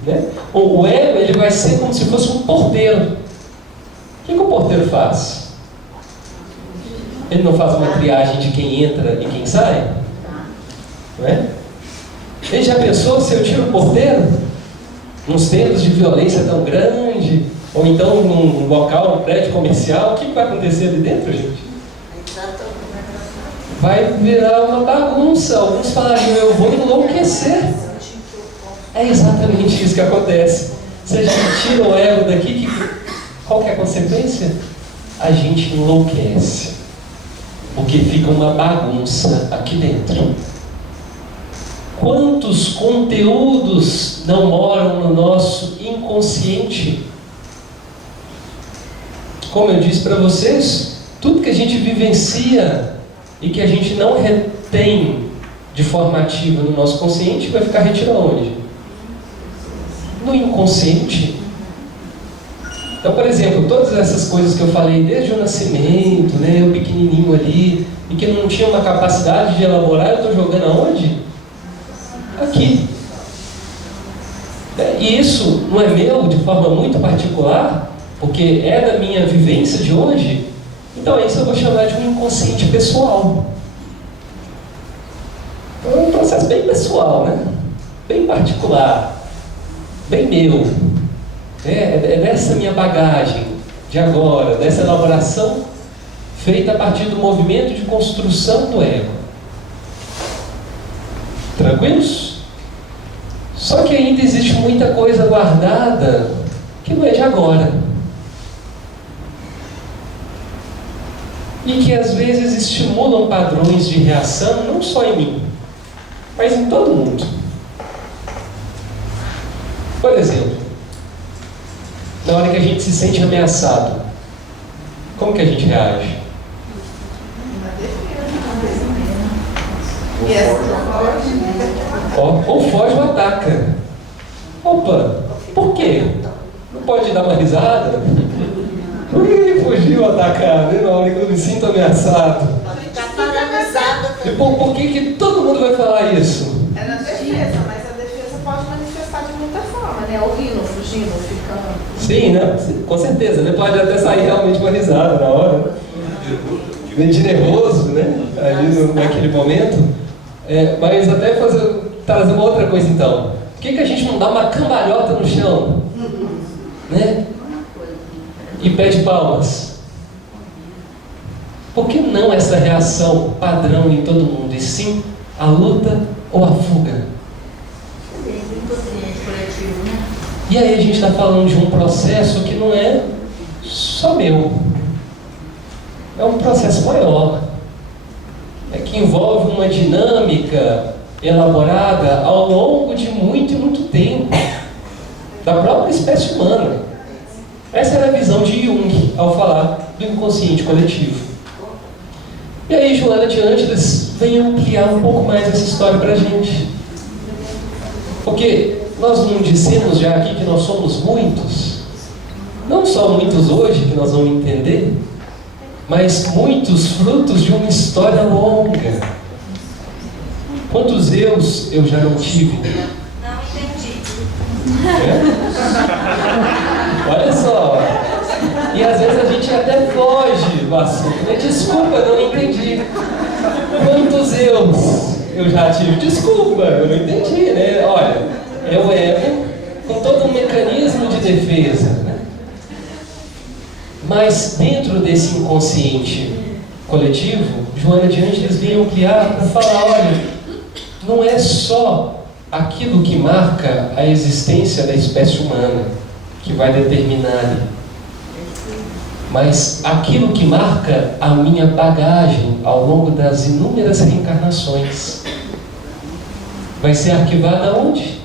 né? O ego, ele vai ser como se fosse um porteiro. O que o porteiro faz? Ele não faz uma triagem de quem entra e quem sai? Não é? Ele já pensou se eu tiro o porteiro? Nos tempos de violência tão grande, ou então num local, um prédio comercial, o que vai acontecer ali dentro, gente? Vai virar uma bagunça. Alguns falariam, eu vou enlouquecer. É exatamente isso que acontece. Se a gente tira o ego daqui, qual que é a consequência? A gente enlouquece. Porque fica uma bagunça aqui dentro. Quantos conteúdos não moram no nosso inconsciente? Como eu disse para vocês, tudo que a gente vivencia e que a gente não retém de forma ativa no nosso consciente vai ficar retido onde? No inconsciente. Então, por exemplo, todas essas coisas que eu falei desde o nascimento, né, eu pequenininho ali, e que não tinha uma capacidade de elaborar, eu estou jogando aonde? Aqui. E isso não é meu de forma muito particular, porque é da minha vivência de hoje. Então isso eu vou chamar de um inconsciente pessoal. É um processo bem pessoal, né? Bem particular, bem meu. É dessa minha bagagem de agora, dessa elaboração feita a partir do movimento de construção do ego. Tranquilos? Só que ainda existe muita coisa guardada que não é de agora. E que às vezes estimulam padrões de reação, não só em mim, mas em todo mundo. Por exemplo, na hora que a gente se sente ameaçado, como que a gente reage? Ou foge ou ataca. Opa, por quê? Não pode dar uma risada? Por que fugir ou atacar, né? Na hora que eu me sinto ameaçado? Está paralisado. E por que todo mundo vai falar isso? É na defesa, mas a defesa pode manifestar de muita forma, né? Ouvindo, fugindo, ficando. Sim, né? Com certeza, né? Pode até sair realmente uma risada na hora. Meio de nervoso, né? Ali naquele momento. Mas até trazer uma outra coisa então. Por que a gente não dá uma cambalhota no chão? Né? E pede palmas? Por que não essa reação padrão em todo mundo? E sim a luta ou a fuga? E aí a gente está falando de um processo que não é só meu. É um processo maior. Que envolve uma dinâmica elaborada ao longo de muito e muito tempo da própria espécie humana. Essa era a visão de Jung ao falar do inconsciente coletivo. E aí Joana de Ângeles vem ampliar um pouco mais essa história para a gente. Porque nós não dissemos já aqui que nós somos muitos, não só muitos hoje que nós vamos entender, mas muitos frutos de uma história longa. Quantos eus eu já não tive? Não entendi. Olha só. E às vezes a gente até foge do assunto, né? Desculpa, não entendi. Quantos eus eu já tive? Desculpa, eu não entendi, né? Olha, é o ego com todo um mecanismo de defesa, né? Mas dentro desse inconsciente coletivo, Joana de Ângeles vem ampliar para falar, olha, não é só aquilo que marca a existência da espécie humana que vai determinar, mas aquilo que marca a minha bagagem ao longo das inúmeras reencarnações vai ser arquivada onde?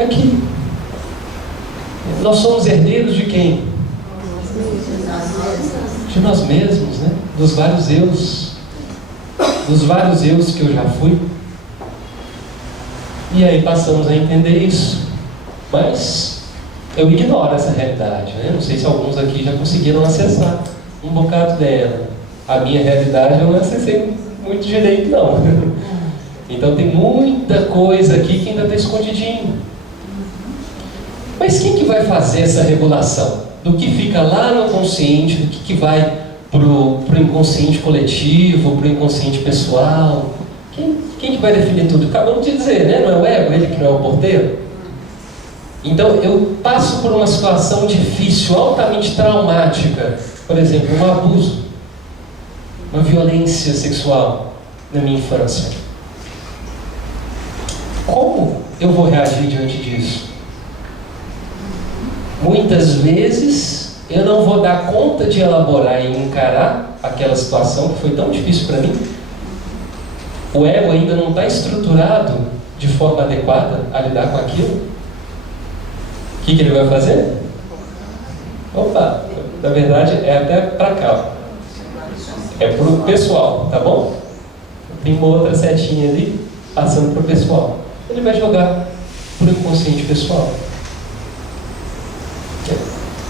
Aqui. Nós somos herdeiros de quem? De nós mesmos, né? Dos vários eus. Dos vários eus que eu já fui. E aí passamos a entender isso. Mas eu ignoro essa realidade, né? Não sei se alguns aqui já conseguiram acessar um bocado dela. A minha realidade eu não acessei muito direito, não. Então tem muita coisa aqui que ainda está escondidinho. Mas quem que vai fazer essa regulação? Do que fica lá no consciente, do que vai para o inconsciente coletivo, para o inconsciente pessoal? Quem que vai definir tudo? Acabamos de dizer, né? Não é o ego, ele que não é o porteiro? Então, eu passo por uma situação difícil, altamente traumática. Por exemplo, um abuso, uma violência sexual na minha infância. Como eu vou reagir diante disso? Muitas vezes eu não vou dar conta de elaborar e encarar aquela situação que foi tão difícil para mim. O ego ainda não está estruturado de forma adequada a lidar com aquilo. O que ele vai fazer? Opa, na verdade é até para cá. É para o pessoal, tá bom? Tem uma outra setinha ali passando para o pessoal. Ele vai jogar para o inconsciente pessoal.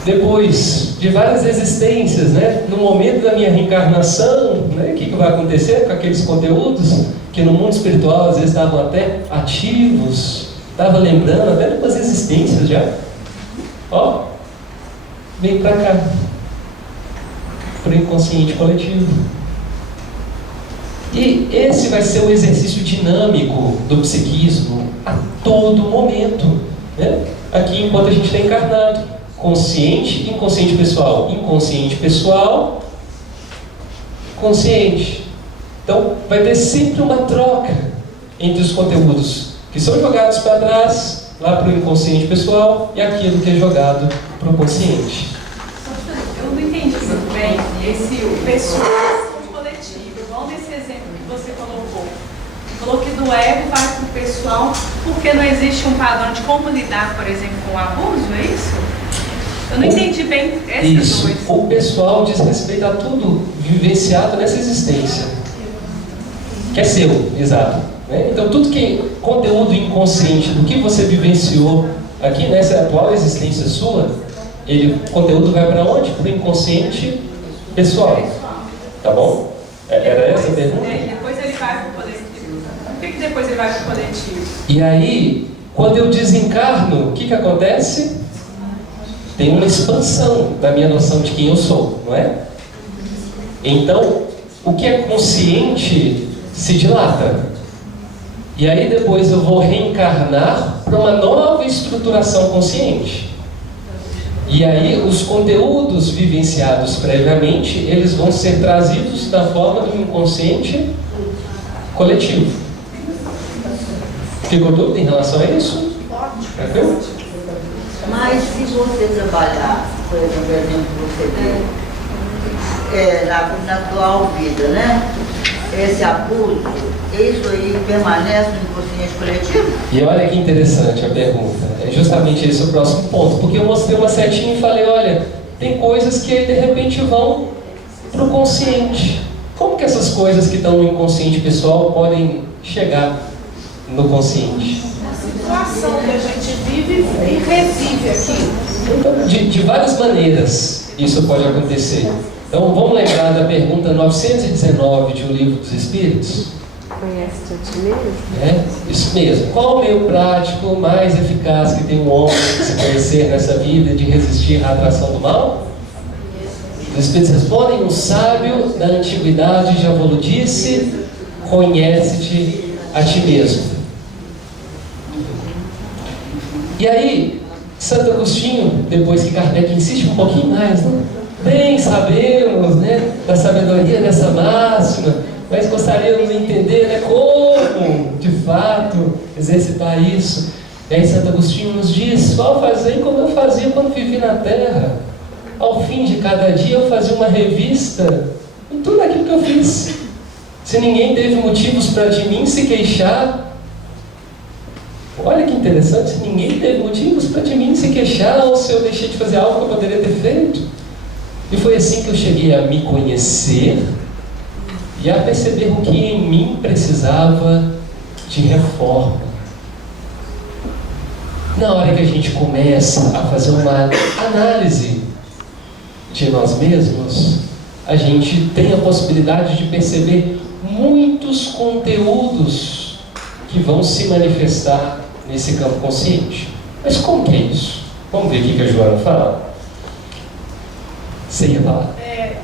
Depois de várias existências, né, no momento da minha reencarnação, né, o que vai acontecer com aqueles conteúdos que no mundo espiritual às vezes estavam até ativos, estava lembrando até de umas existências já. Ó, vem para cá, para o inconsciente coletivo. E esse vai ser um exercício dinâmico do psiquismo a todo momento, né? Aqui enquanto a gente está encarnado. Consciente e inconsciente pessoal. Inconsciente pessoal, consciente. Então, vai ter sempre uma troca entre os conteúdos que são jogados para trás, lá para o inconsciente pessoal, e aquilo que é jogado para o consciente. Eu não entendi muito bem o pessoal e o coletivo. Igual nesse exemplo que você colocou. Falou que do ego vai para o pessoal, porque não existe um padrão de como lidar, por exemplo, com o abuso, é isso? Eu não entendi bem esses dois. O pessoal diz respeito a tudo vivenciado nessa existência. Que é seu, exato. Né? Então, tudo que é conteúdo inconsciente do que você vivenciou aqui nessa atual existência sua, o conteúdo vai para onde? Para o inconsciente pessoal. Tá bom? Era essa a pergunta? Depois ele vai para o coletivo. Por que depois ele vai para o coletivo? E aí, quando eu desencarno, o que acontece? Tem uma expansão da minha noção de quem eu sou, não é? Então, o que é consciente se dilata. E aí depois eu vou reencarnar para uma nova estruturação consciente. E aí os conteúdos vivenciados previamente, eles vão ser trazidos da forma do inconsciente coletivo. Ficou dúvida em relação a isso? Tranquilo? Mas se você trabalhar, por exemplo, você vê na atual vida, né? Esse abuso, isso aí permanece no inconsciente coletivo? E olha que interessante a pergunta. É justamente esse o próximo ponto. Porque eu mostrei uma setinha e falei, olha, tem coisas que de repente vão para o consciente. Como que essas coisas que estão no inconsciente pessoal podem chegar no consciente? Situação que a gente vive e revive aqui. Então, de várias maneiras isso pode acontecer. Então vamos lembrar da pergunta 919 de O Livro dos Espíritos? Conhece-te a ti mesmo? Isso mesmo. Qual o meio prático mais eficaz que tem um homem de se conhecer nessa vida de resistir à atração do mal? Os Espíritos respondem, um sábio da antiguidade já vos disse, conhece-te a ti mesmo. E aí, Santo Agostinho, depois que Kardec insiste um pouquinho mais, né? Bem sabemos, né, da sabedoria dessa máxima, mas gostaríamos de entender, né, como, de fato, exercitar isso. E aí Santo Agostinho nos diz, só fazer como eu fazia quando vivi na Terra. Ao fim de cada dia eu fazia uma revista em tudo aquilo que eu fiz. Se ninguém teve motivos para de mim se queixar, olha que interessante, se ninguém teve motivos para de mim se queixar, ou se eu deixei de fazer algo que eu poderia ter feito. E foi assim que eu cheguei a me conhecer e a perceber o que em mim precisava de reforma. Na hora que a gente começa a fazer uma análise de nós mesmos, a gente tem a possibilidade de perceber muitos conteúdos que vão se manifestar nesse campo consciente. Mas como que é isso? Vamos ver o que a Joana fala? Você ia falar?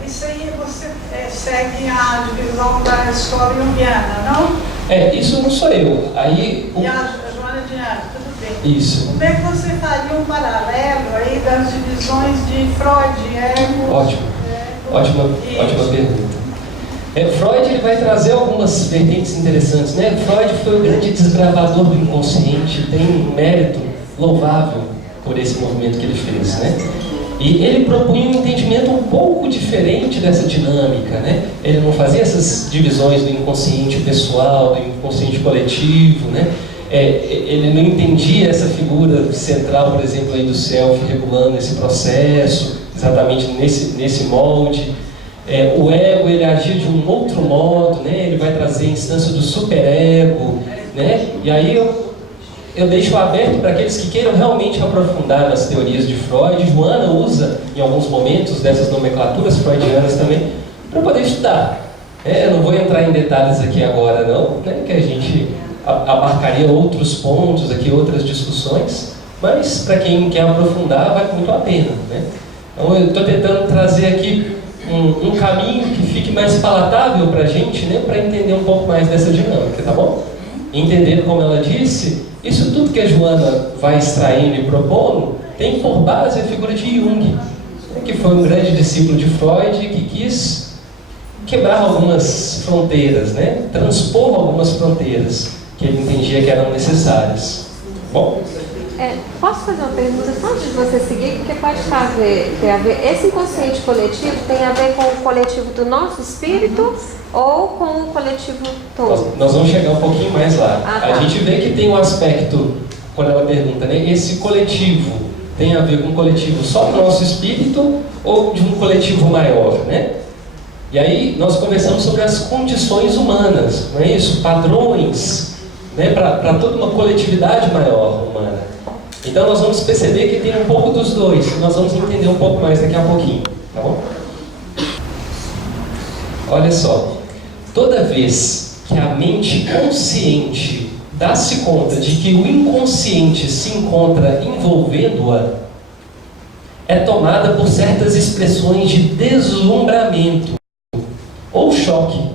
Isso aí você segue a divisão da escola junguiana, não? Isso não sou eu. Aí, E a Joana Diana, tudo bem. Isso. Como é que você faria um paralelo aí das divisões de Freud, Ego? Ótimo. Ótima pergunta. Freud ele vai trazer algumas vertentes interessantes, né? Freud foi o grande desbravador do inconsciente, tem um mérito louvável por esse movimento que ele fez, né? E ele propunha um entendimento um pouco diferente dessa dinâmica, né? Ele não fazia essas divisões do inconsciente pessoal, do inconsciente coletivo, né? Ele não entendia essa figura central, por exemplo, aí do self regulando esse processo, exatamente nesse molde. O ego ele agia de um outro modo, né? Ele vai trazer a instância do superego, né? E aí eu deixo aberto para aqueles que queiram realmente aprofundar nas teorias de Freud. Joana usa em alguns momentos dessas nomenclaturas freudianas também para poder estudar. Eu não vou entrar em detalhes aqui agora não, né? Que a gente abarcaria outros pontos aqui, outras discussões, mas para quem quer aprofundar vale muito a pena, né? Então eu estou tentando trazer aqui um caminho que fique mais palatável para a gente, né? Para entender um pouco mais dessa dinâmica, tá bom? Entendendo, como ela disse, isso tudo que a Joana vai extraindo e propondo tem por base a figura de Jung, que foi um grande discípulo de Freud e que quis quebrar algumas fronteiras, né? Transpor algumas fronteiras que ele entendia que eram necessárias. Bom? Posso fazer uma pergunta só antes de você seguir? Porque pode ter a ver. Esse inconsciente coletivo tem a ver com o coletivo do nosso espírito ou com o coletivo todo? Nós vamos chegar um pouquinho mais lá. Tá. A gente vê que tem um aspecto, quando ela pergunta, né? Esse coletivo tem a ver com o coletivo só do nosso espírito ou de um coletivo maior, né? E aí nós conversamos sobre as condições humanas, não é isso? Padrões, né? Para toda uma coletividade maior humana. Então nós vamos perceber que tem um pouco dos dois. Nós vamos entender um pouco mais daqui a pouquinho, tá bom? Olha só, toda vez que a mente consciente dá-se conta de que o inconsciente se encontra envolvendo-a, é tomada por certas expressões de deslumbramento ou choque,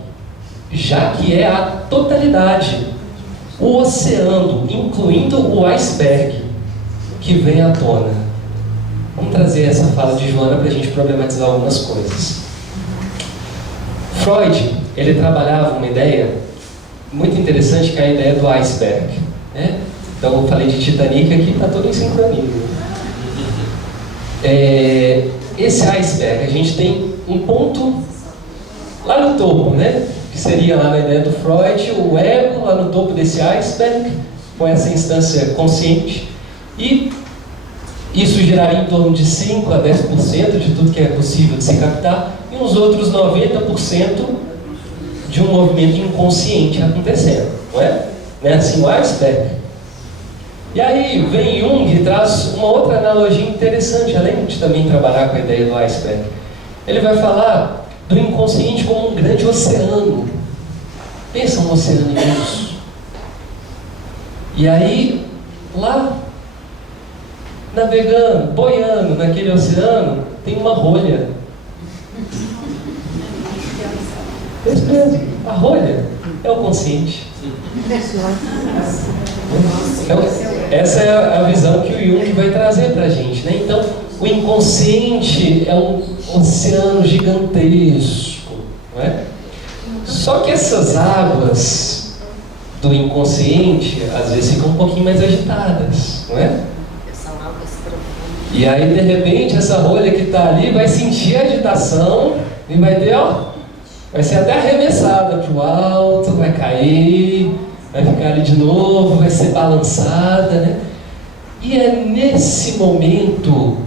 já que é a totalidade, o oceano, incluindo o iceberg, que vem à tona. Vamos trazer essa fala de Joana para a gente problematizar algumas coisas. Freud, ele trabalhava uma ideia muito interessante, que é a ideia do iceberg, né? Então eu falei de Titanic aqui, está tudo em sincronia. Esse iceberg, a gente tem um ponto lá no topo, né? Que seria lá na ideia do Freud, o ego lá no topo desse iceberg, com essa instância consciente. E isso geraria em torno de 5 a 10% de tudo que é possível de se captar, e uns outros 90% de um movimento inconsciente acontecendo, não é? Não é assim o iceberg? E aí vem Jung e traz uma outra analogia interessante, além de também trabalhar com a ideia do iceberg. Ele vai falar do inconsciente como um grande oceano. Pensa um oceano imenso. E aí, lá, navegando, boiando naquele oceano, tem uma rolha. Isso mesmo, a rolha é o consciente. Então, essa é a visão que o Jung vai trazer para a gente, né? Então, o inconsciente é um oceano gigantesco, não é? Só que essas águas do inconsciente, às vezes, ficam um pouquinho mais agitadas, não é? E aí, de repente, essa rolha que está ali vai sentir a agitação e vai ter, vai ser até arremessada para o alto, vai cair, vai ficar ali de novo, vai ser balançada, né? E é nesse momento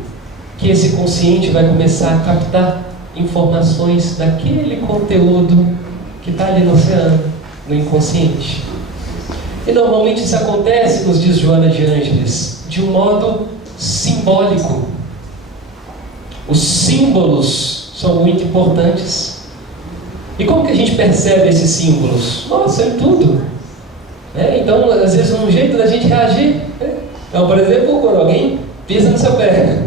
que esse consciente vai começar a captar informações daquele conteúdo que está ali no oceano, no inconsciente. E normalmente isso acontece, nos diz Joana de Ângeles, de um modo simbólico. Os símbolos são muito importantes. E como que a gente percebe esses símbolos? Nossa, em tudo. Então, às vezes, um jeito da gente reagir. Então, por exemplo, quando alguém pisa no seu pé.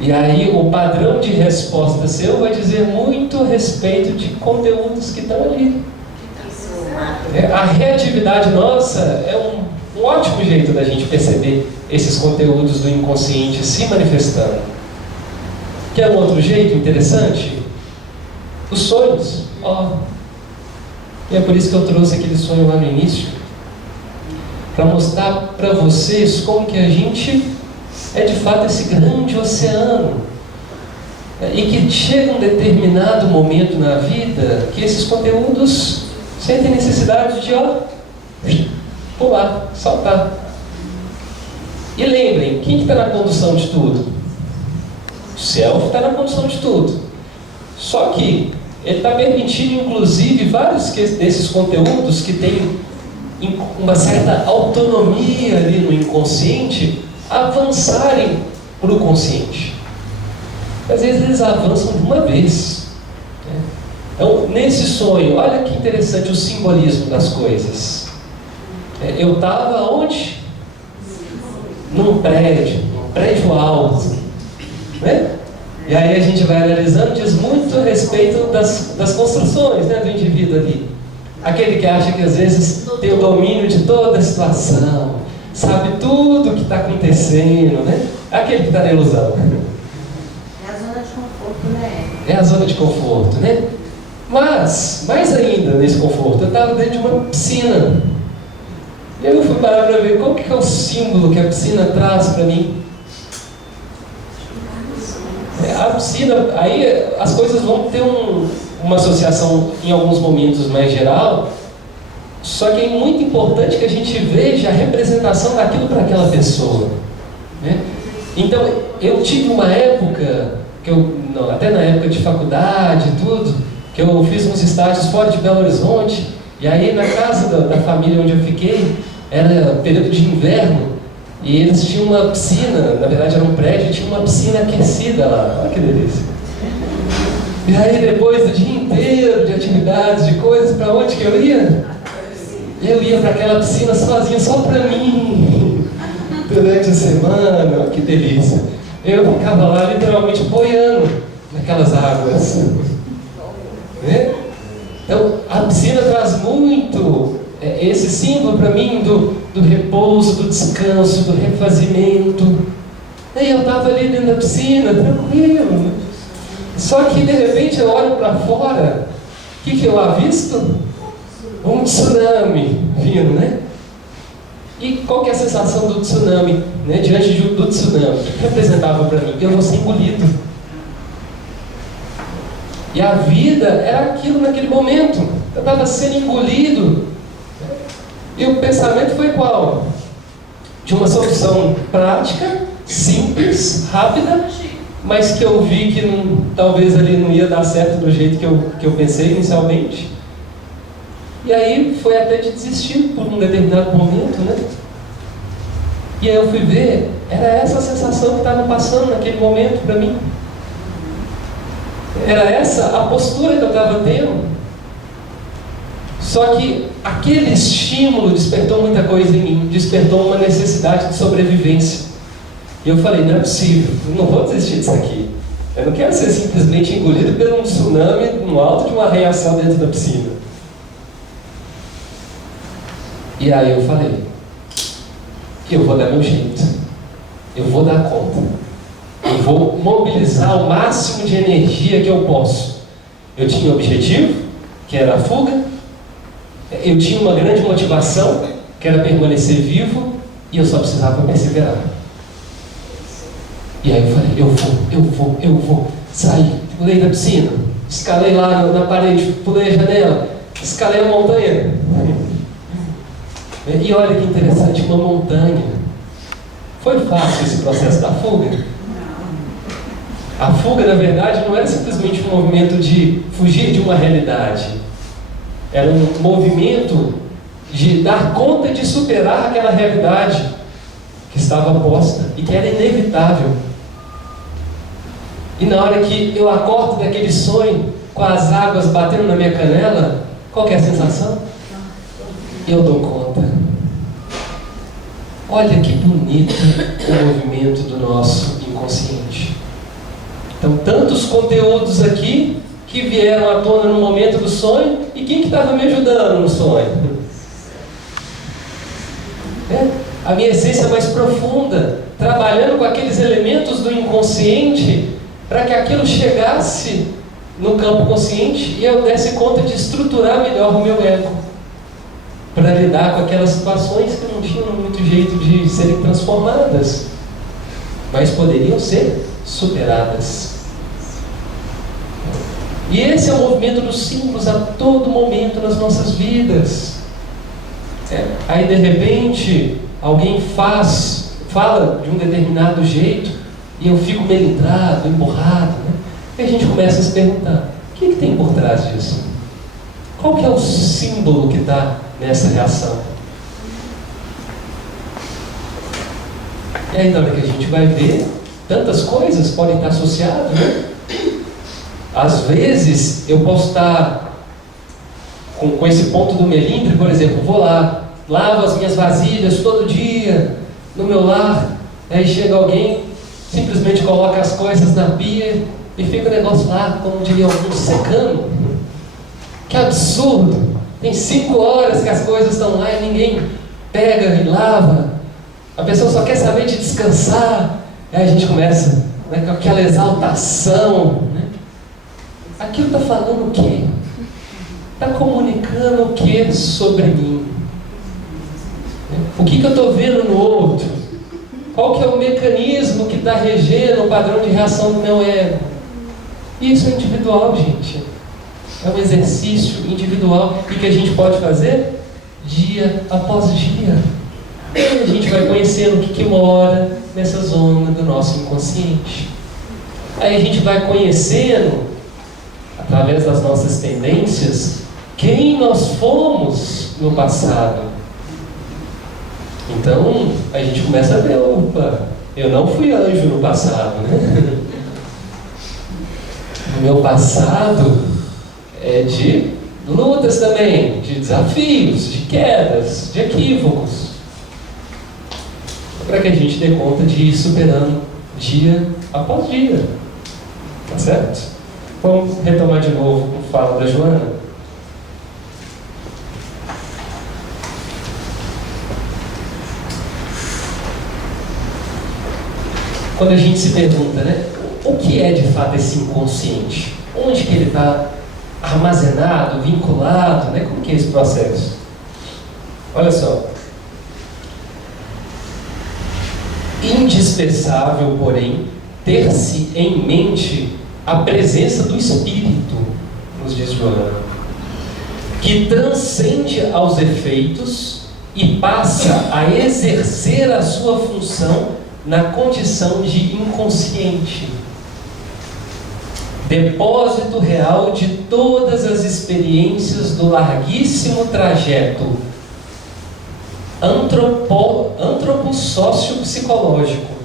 E aí o padrão de resposta seu vai dizer muito a respeito de conteúdos que estão ali. A reatividade nossa é um ótimo jeito da gente perceber esses conteúdos do inconsciente se manifestando. Quer um outro jeito interessante? Os sonhos. E é por isso que eu trouxe aquele sonho lá no início, para mostrar para vocês como que a gente é de fato esse grande oceano, e que chega um determinado momento na vida que esses conteúdos sentem necessidade de pular, saltar. E lembrem, quem que está na condução de tudo? O Self está na condução de tudo. Só que ele está permitindo, inclusive, vários desses conteúdos que têm uma certa autonomia ali no inconsciente avançarem para o consciente. Às vezes eles avançam de uma vez. Então, nesse sonho, olha que interessante o simbolismo das coisas. Eu estava onde? Num prédio alto, né? E aí a gente vai analisando, diz muito a respeito das construções, né, do indivíduo ali. Aquele que acha que às vezes tem o domínio de toda a situação, sabe tudo o que está acontecendo, né? Aquele que está na ilusão. É a zona de conforto, né? É a zona de conforto, né? Mas, mais ainda nesse conforto, eu estava dentro de uma piscina. E aí eu fui parar para ver qual que é o símbolo que a piscina traz para mim. A piscina, aí as coisas vão ter uma associação em alguns momentos mais geral, só que é muito importante que a gente veja a representação daquilo para aquela pessoa, né? Então, eu tive uma época, até na época de faculdade e tudo, que eu fiz uns estágios fora de Belo Horizonte, e aí na casa da família onde eu fiquei, era período de inverno, e eles tinham uma piscina, na verdade era um prédio, tinha uma piscina aquecida lá, olha que delícia. E aí depois do dia inteiro de atividades, de coisas, para onde que eu ia? Eu ia para aquela piscina sozinho, só para mim, durante a semana, olha que delícia. Eu ficava lá literalmente boiando naquelas águas. Né? Então a piscina traz muito esse símbolo para mim do repouso, do descanso, do refazimento. E eu estava ali dentro da piscina, tranquilo. Só que de repente eu olho para fora, o que eu avisto? Um tsunami vindo, né? E qual que é a sensação do tsunami, né? Diante do tsunami? O que representava para mim? Que eu vou ser engolido. E a vida era aquilo naquele momento. Eu estava sendo engolido. E o pensamento foi qual? De uma solução prática, simples, rápida, mas que eu vi que talvez ali não ia dar certo do jeito que eu pensei inicialmente. E aí foi até de desistir por um determinado momento, né? E aí eu fui ver, era essa a sensação que estava passando naquele momento para mim. Era essa a postura que eu estava tendo. Só que aquele estímulo despertou muita coisa em mim, despertou uma necessidade de sobrevivência. E eu falei, não é possível, eu não vou desistir disso aqui. Eu não quero ser simplesmente engolido por um tsunami no alto de uma reação dentro da piscina. E aí eu falei, eu vou dar meu jeito, eu vou dar conta, eu vou mobilizar o máximo de energia que eu posso. Eu tinha um objetivo, que era a fuga, eu tinha uma grande motivação, que era permanecer vivo, e eu só precisava perseverar. E aí eu falei, eu vou sair, pulei da piscina, escalei lá na parede, pulei a janela, escalei a montanha. E olha que interessante, uma montanha. Foi fácil esse processo da fuga? A fuga, na verdade, não era simplesmente um movimento de fugir de uma realidade. Era um movimento de dar conta de superar aquela realidade que estava posta e que era inevitável. E na hora que eu acordo daquele sonho, com as águas batendo na minha canela, qual que é a sensação? Eu dou conta. Olha que bonito o movimento do nosso inconsciente. Então, tantos conteúdos aqui que vieram à tona no momento do sonho, e quem que estava me ajudando no sonho? A minha essência mais profunda, trabalhando com aqueles elementos do inconsciente, para que aquilo chegasse no campo consciente e eu desse conta de estruturar melhor o meu ego, para lidar com aquelas situações que não tinham muito jeito de serem transformadas, mas poderiam ser superadas. E esse é o movimento dos símbolos a todo momento nas nossas vidas. Aí de repente alguém fala de um determinado jeito e eu fico melindrado, emburrado, né? E a gente começa a se perguntar: o que tem por trás disso? Qual que é o símbolo que está nessa reação? E aí na hora que a gente vai ver, tantas coisas podem estar associadas, né? Às vezes eu posso estar com esse ponto do melindre, por exemplo, vou lá, lavo as minhas vasilhas todo dia no meu lar, aí chega alguém, simplesmente coloca as coisas na pia e fica o negócio lá, como diria alguns, secando. Que absurdo! Tem 5 horas que as coisas estão lá e ninguém pega e lava. A pessoa só quer saber de descansar. Aí a gente começa, né, com aquela exaltação, né? Aquilo está falando o quê? Está comunicando o quê sobre mim? O que eu estou vendo no outro? Qual que é o mecanismo que está regendo o padrão de reação do meu ego? Isso é individual, gente. É um exercício individual e que a gente pode fazer dia após dia. E a gente vai conhecendo o que mora nessa zona do nosso inconsciente. Aí a gente vai conhecendo, através das nossas tendências, quem nós fomos no passado. Então, a gente começa a ver, opa, eu não fui anjo no passado, né? O meu passado é de lutas também, de desafios, de quedas, de equívocos. Para que a gente dê conta de ir superando dia após dia. Tá certo? Vamos retomar de novo o fala da Joana. Quando a gente se pergunta, né, o que é de fato esse inconsciente? Onde que ele está armazenado, vinculado, né? Como que é esse processo? Olha só. Indispensável, porém, ter-se em mente a presença do Espírito, nos diz Joana, que transcende aos efeitos e passa a exercer a sua função na condição de inconsciente, depósito real de todas as experiências do larguíssimo trajeto antropossócio-psicológico,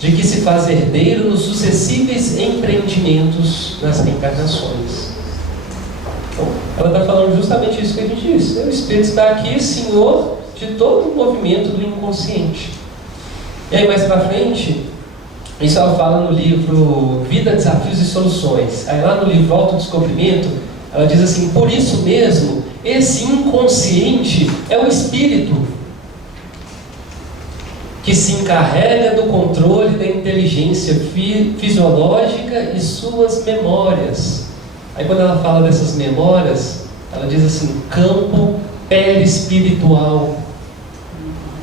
de que se faz herdeiro nos sucessíveis empreendimentos nas reencarnações. Então, ela está falando justamente isso que a gente disse. O Espírito está aqui, senhor de todo o movimento do inconsciente. E aí mais para frente, isso ela fala no livro Vida, Desafios e Soluções. Aí lá no livro Autodescobrimento, ela diz assim: por isso mesmo, esse inconsciente é o espírito que se encarrega do controle da inteligência fisiológica e suas memórias. Aí quando ela fala dessas memórias, ela diz assim: campo perispiritual.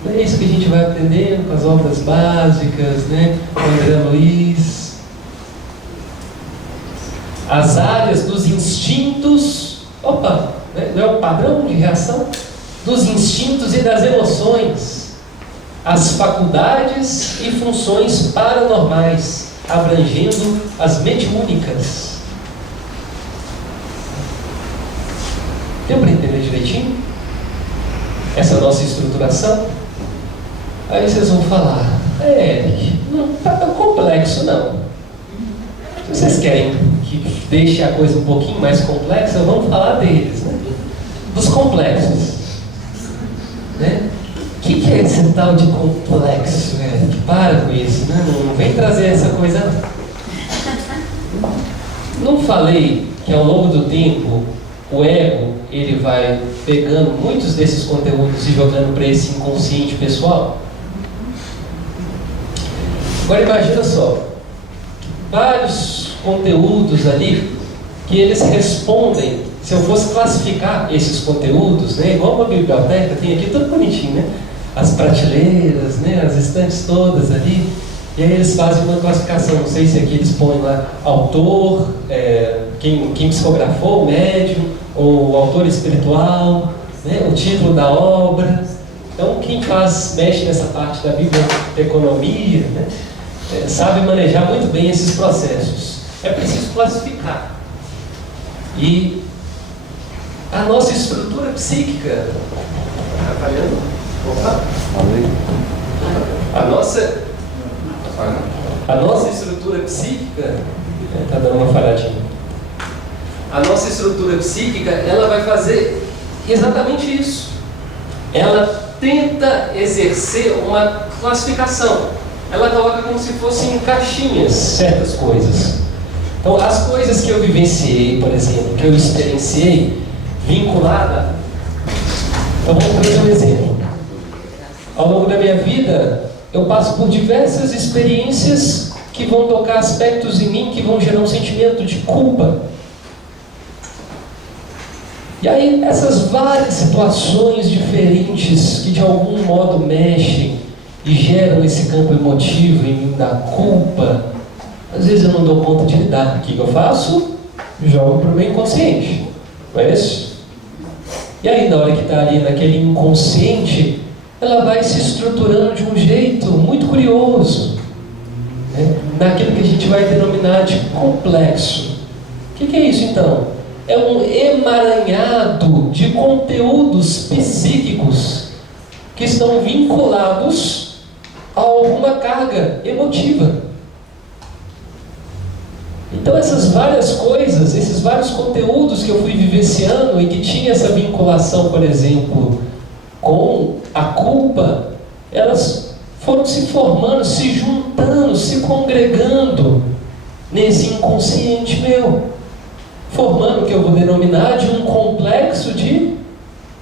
É isso que a gente vai aprendendo com as obras básicas, né? Com André Luiz. As áreas dos instintos, né? Não é o padrão de reação? Dos instintos e das emoções. As faculdades e funções paranormais, abrangendo as mediúnicas. Deu para entender direitinho? Essa nossa estruturação? Aí vocês vão falar: Eric, não está tão complexo não. Se vocês querem que deixe a coisa um pouquinho mais complexa, vamos falar deles, né? Dos complexos, né? que é esse tal de complexo, Eric? Para com isso, né? Não vem trazer essa coisa. Não falei que ao longo do tempo o ego ele vai pegando muitos desses conteúdos e jogando para esse inconsciente pessoal? Agora imagina só, vários conteúdos ali que eles respondem. Se eu fosse classificar esses conteúdos, né, igual uma biblioteca, tem aqui tudo bonitinho, né? As prateleiras, né, as estantes todas ali, e aí eles fazem uma classificação. Não sei se aqui eles põem lá autor, quem psicografou, o médium, ou o autor espiritual, né, o título da obra. Então quem mexe nessa parte da biblioteconomia, né, sabe manejar muito bem esses processos. É preciso classificar. E a nossa estrutura psíquica está falhando? Opa! A nossa estrutura psíquica está dando uma falhadinha. A nossa estrutura psíquica, ela vai fazer exatamente isso. Ela tenta exercer uma classificação. Ela coloca como se fossem caixinhas certas coisas. Então, as coisas que eu vivenciei, por exemplo, que eu experienciei, vinculada. Então, vamos trazer um exemplo. Ao longo da minha vida, eu passo por diversas experiências que vão tocar aspectos em mim que vão gerar um sentimento de culpa. E aí, essas várias situações diferentes que de algum modo mexem e geram esse campo emotivo em mim da culpa, às vezes eu não dou conta de lidar. O que eu faço? Jogo para o meu inconsciente. Não é isso? E aí, na hora que está ali naquele inconsciente, ela vai se estruturando de um jeito muito curioso, né? Naquilo que a gente vai denominar de complexo. O que é isso então? É um emaranhado de conteúdos psíquicos que estão vinculados a alguma carga emotiva. Então essas várias coisas, esses vários conteúdos que eu fui vivenciando e que tinha essa vinculação, por exemplo, com a culpa, elas foram se formando, se juntando, se congregando nesse inconsciente meu, formando o que eu vou denominar de um complexo de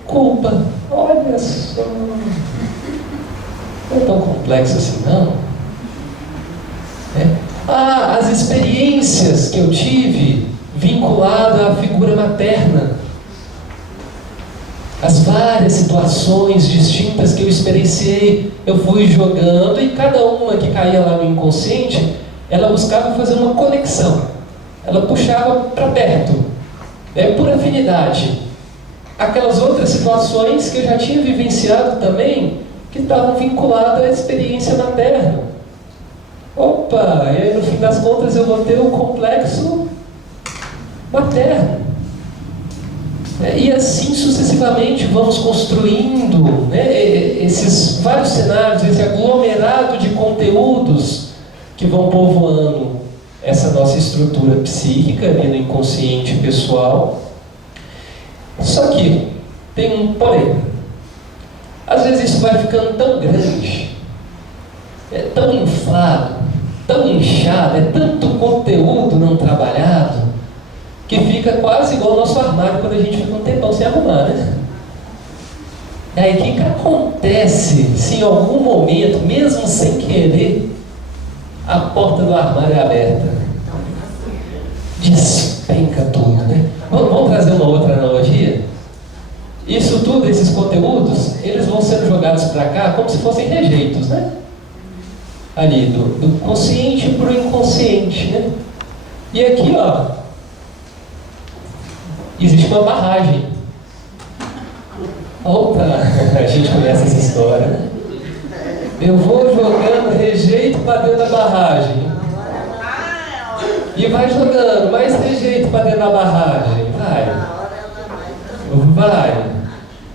culpa. Olha só, não é tão complexo assim não. As experiências que eu tive vinculada à figura materna, as várias situações distintas que eu experienciei, eu fui jogando e cada uma que caía lá no inconsciente, ela buscava fazer uma conexão, ela puxava para perto, por afinidade, aquelas outras situações que eu já tinha vivenciado também, que estavam vinculadas à experiência materna. Opa, e aí no fim das contas eu vou ter o complexo materno. E assim sucessivamente vamos construindo, esses vários cenários, esse aglomerado de conteúdos que vão povoando essa nossa estrutura psíquica ali no inconsciente pessoal. Só que tem um porém. Às vezes isso vai ficando tão grande, tão inflado, tão inchado, é tanto conteúdo não trabalhado, que fica quase igual ao nosso armário quando a gente fica um tempão sem arrumar, né? E aí o que acontece se em algum momento, mesmo sem querer, a porta do armário é aberta? Despenca tudo, né? Vamos trazer uma outra analogia? Isso tudo, esses conteúdos, eles vão sendo jogados para cá como se fossem rejeitos, né? Ali, do consciente para o inconsciente, né? E aqui, ó, existe uma barragem. Opa, a gente conhece essa história, né? Eu vou jogando rejeito para dentro da barragem. E vai jogando mais rejeito para dentro da barragem.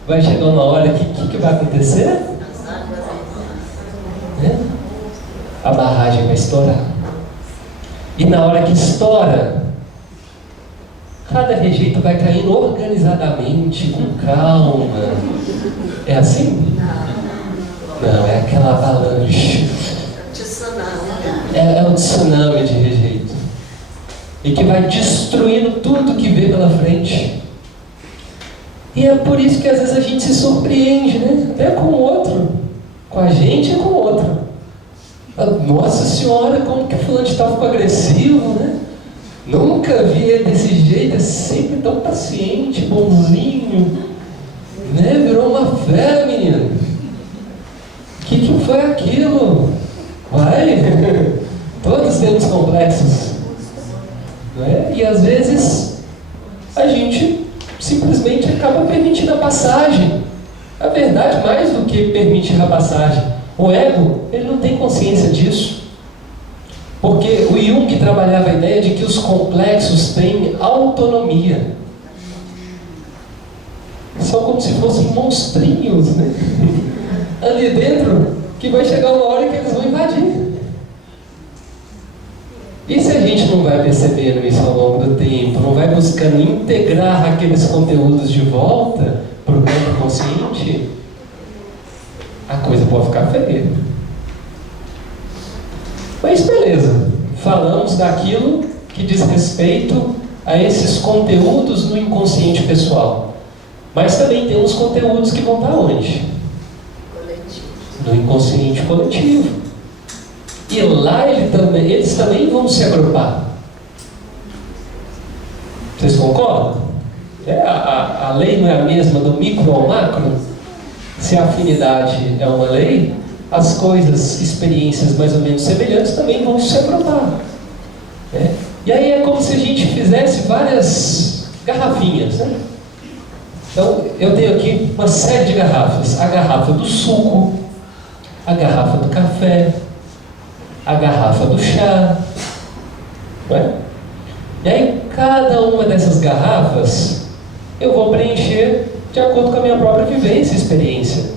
Vai chegando uma hora que vai acontecer? A barragem vai estourar. E na hora que estoura, cada rejeito vai caindo organizadamente, com calma. É assim? Não, é aquela avalanche. É um tsunami de rejeito. E que vai destruindo tudo que vê pela frente. E é por isso que às vezes a gente se surpreende, né? Até com o outro. Com a gente e com o outro. Nossa Senhora, como que fulano de tal ficou agressivo, né? Nunca vi ele desse jeito, é sempre tão paciente, bonzinho. Né? Virou uma fera, menina. O que foi aquilo? Vai! Todos temos complexos. Né? E às vezes a gente simplesmente acaba permitindo a passagem. A verdade, mais do que permitir a passagem, o ego, ele não tem consciência disso. Porque o Jung trabalhava a ideia de que os complexos têm autonomia. São como se fossem monstrinhos, né? Ali dentro, que vai chegar uma hora que eles vão invadir. E se a gente não vai percebendo isso ao longo do tempo, não vai buscando integrar aqueles conteúdos de volta para o campo consciente, a coisa pode ficar feia. Mas beleza, falamos daquilo que diz respeito a esses conteúdos no inconsciente pessoal. Mas também tem uns conteúdos que vão para onde? No inconsciente coletivo. E lá eles também vão se agrupar. Vocês concordam? A lei não é a mesma do micro ao macro? Se a afinidade é uma lei, as coisas, experiências mais ou menos semelhantes também vão se agrupar. Né? E aí é como se a gente fizesse várias garrafinhas. Né? Então, eu tenho aqui uma série de garrafas. A garrafa do suco, a garrafa do café, a garrafa do chá. Não é? E aí, cada uma dessas garrafas, eu vou preencher de acordo com a minha própria vivência e experiência.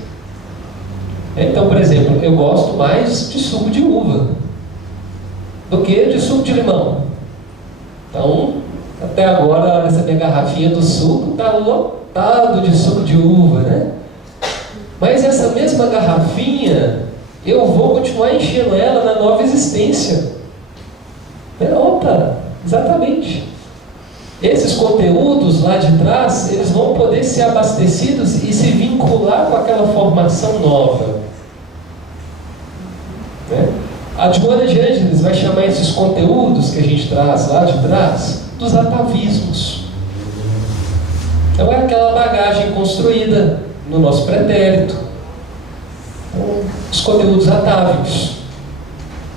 Então, por exemplo, eu gosto mais de suco de uva do que de suco de limão. Então, até agora, essa minha garrafinha do suco está lotado de suco de uva, né? Mas essa mesma garrafinha, eu vou continuar enchendo ela na nova existência. Opa, exatamente. Esses conteúdos lá de trás, eles vão poder ser abastecidos e se vincular com aquela formação nova. Né? A Joana de Ângeles vai chamar esses conteúdos que a gente traz lá de trás dos atavismos. Então é aquela bagagem construída no nosso pretérito. Então, os conteúdos atávicos.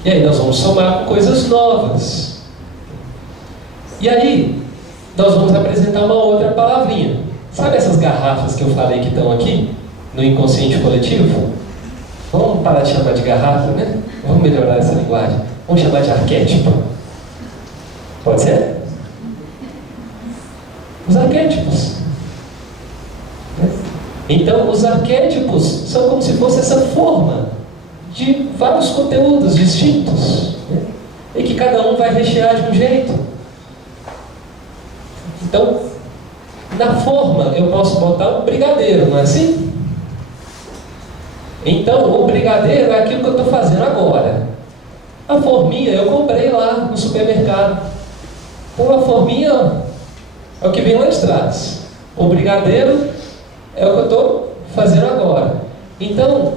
E aí nós vamos somar com coisas novas. E aí, nós vamos apresentar uma outra palavrinha. Sabe essas garrafas que eu falei que estão aqui, no inconsciente coletivo? Vamos parar de chamar de garrafa, né? Vamos melhorar essa linguagem. Vamos chamar de arquétipo. Pode ser? Os arquétipos. Então, os arquétipos são como se fosse essa forma de vários conteúdos distintos, né? E que cada um vai rechear de um jeito. Então, na forma, eu posso botar um brigadeiro, não é assim? Então, o brigadeiro é aquilo que eu estou fazendo agora. A forminha eu comprei lá no supermercado. Então, a forminha é o que vem lá de trás. O brigadeiro é o que eu estou fazendo agora. Então,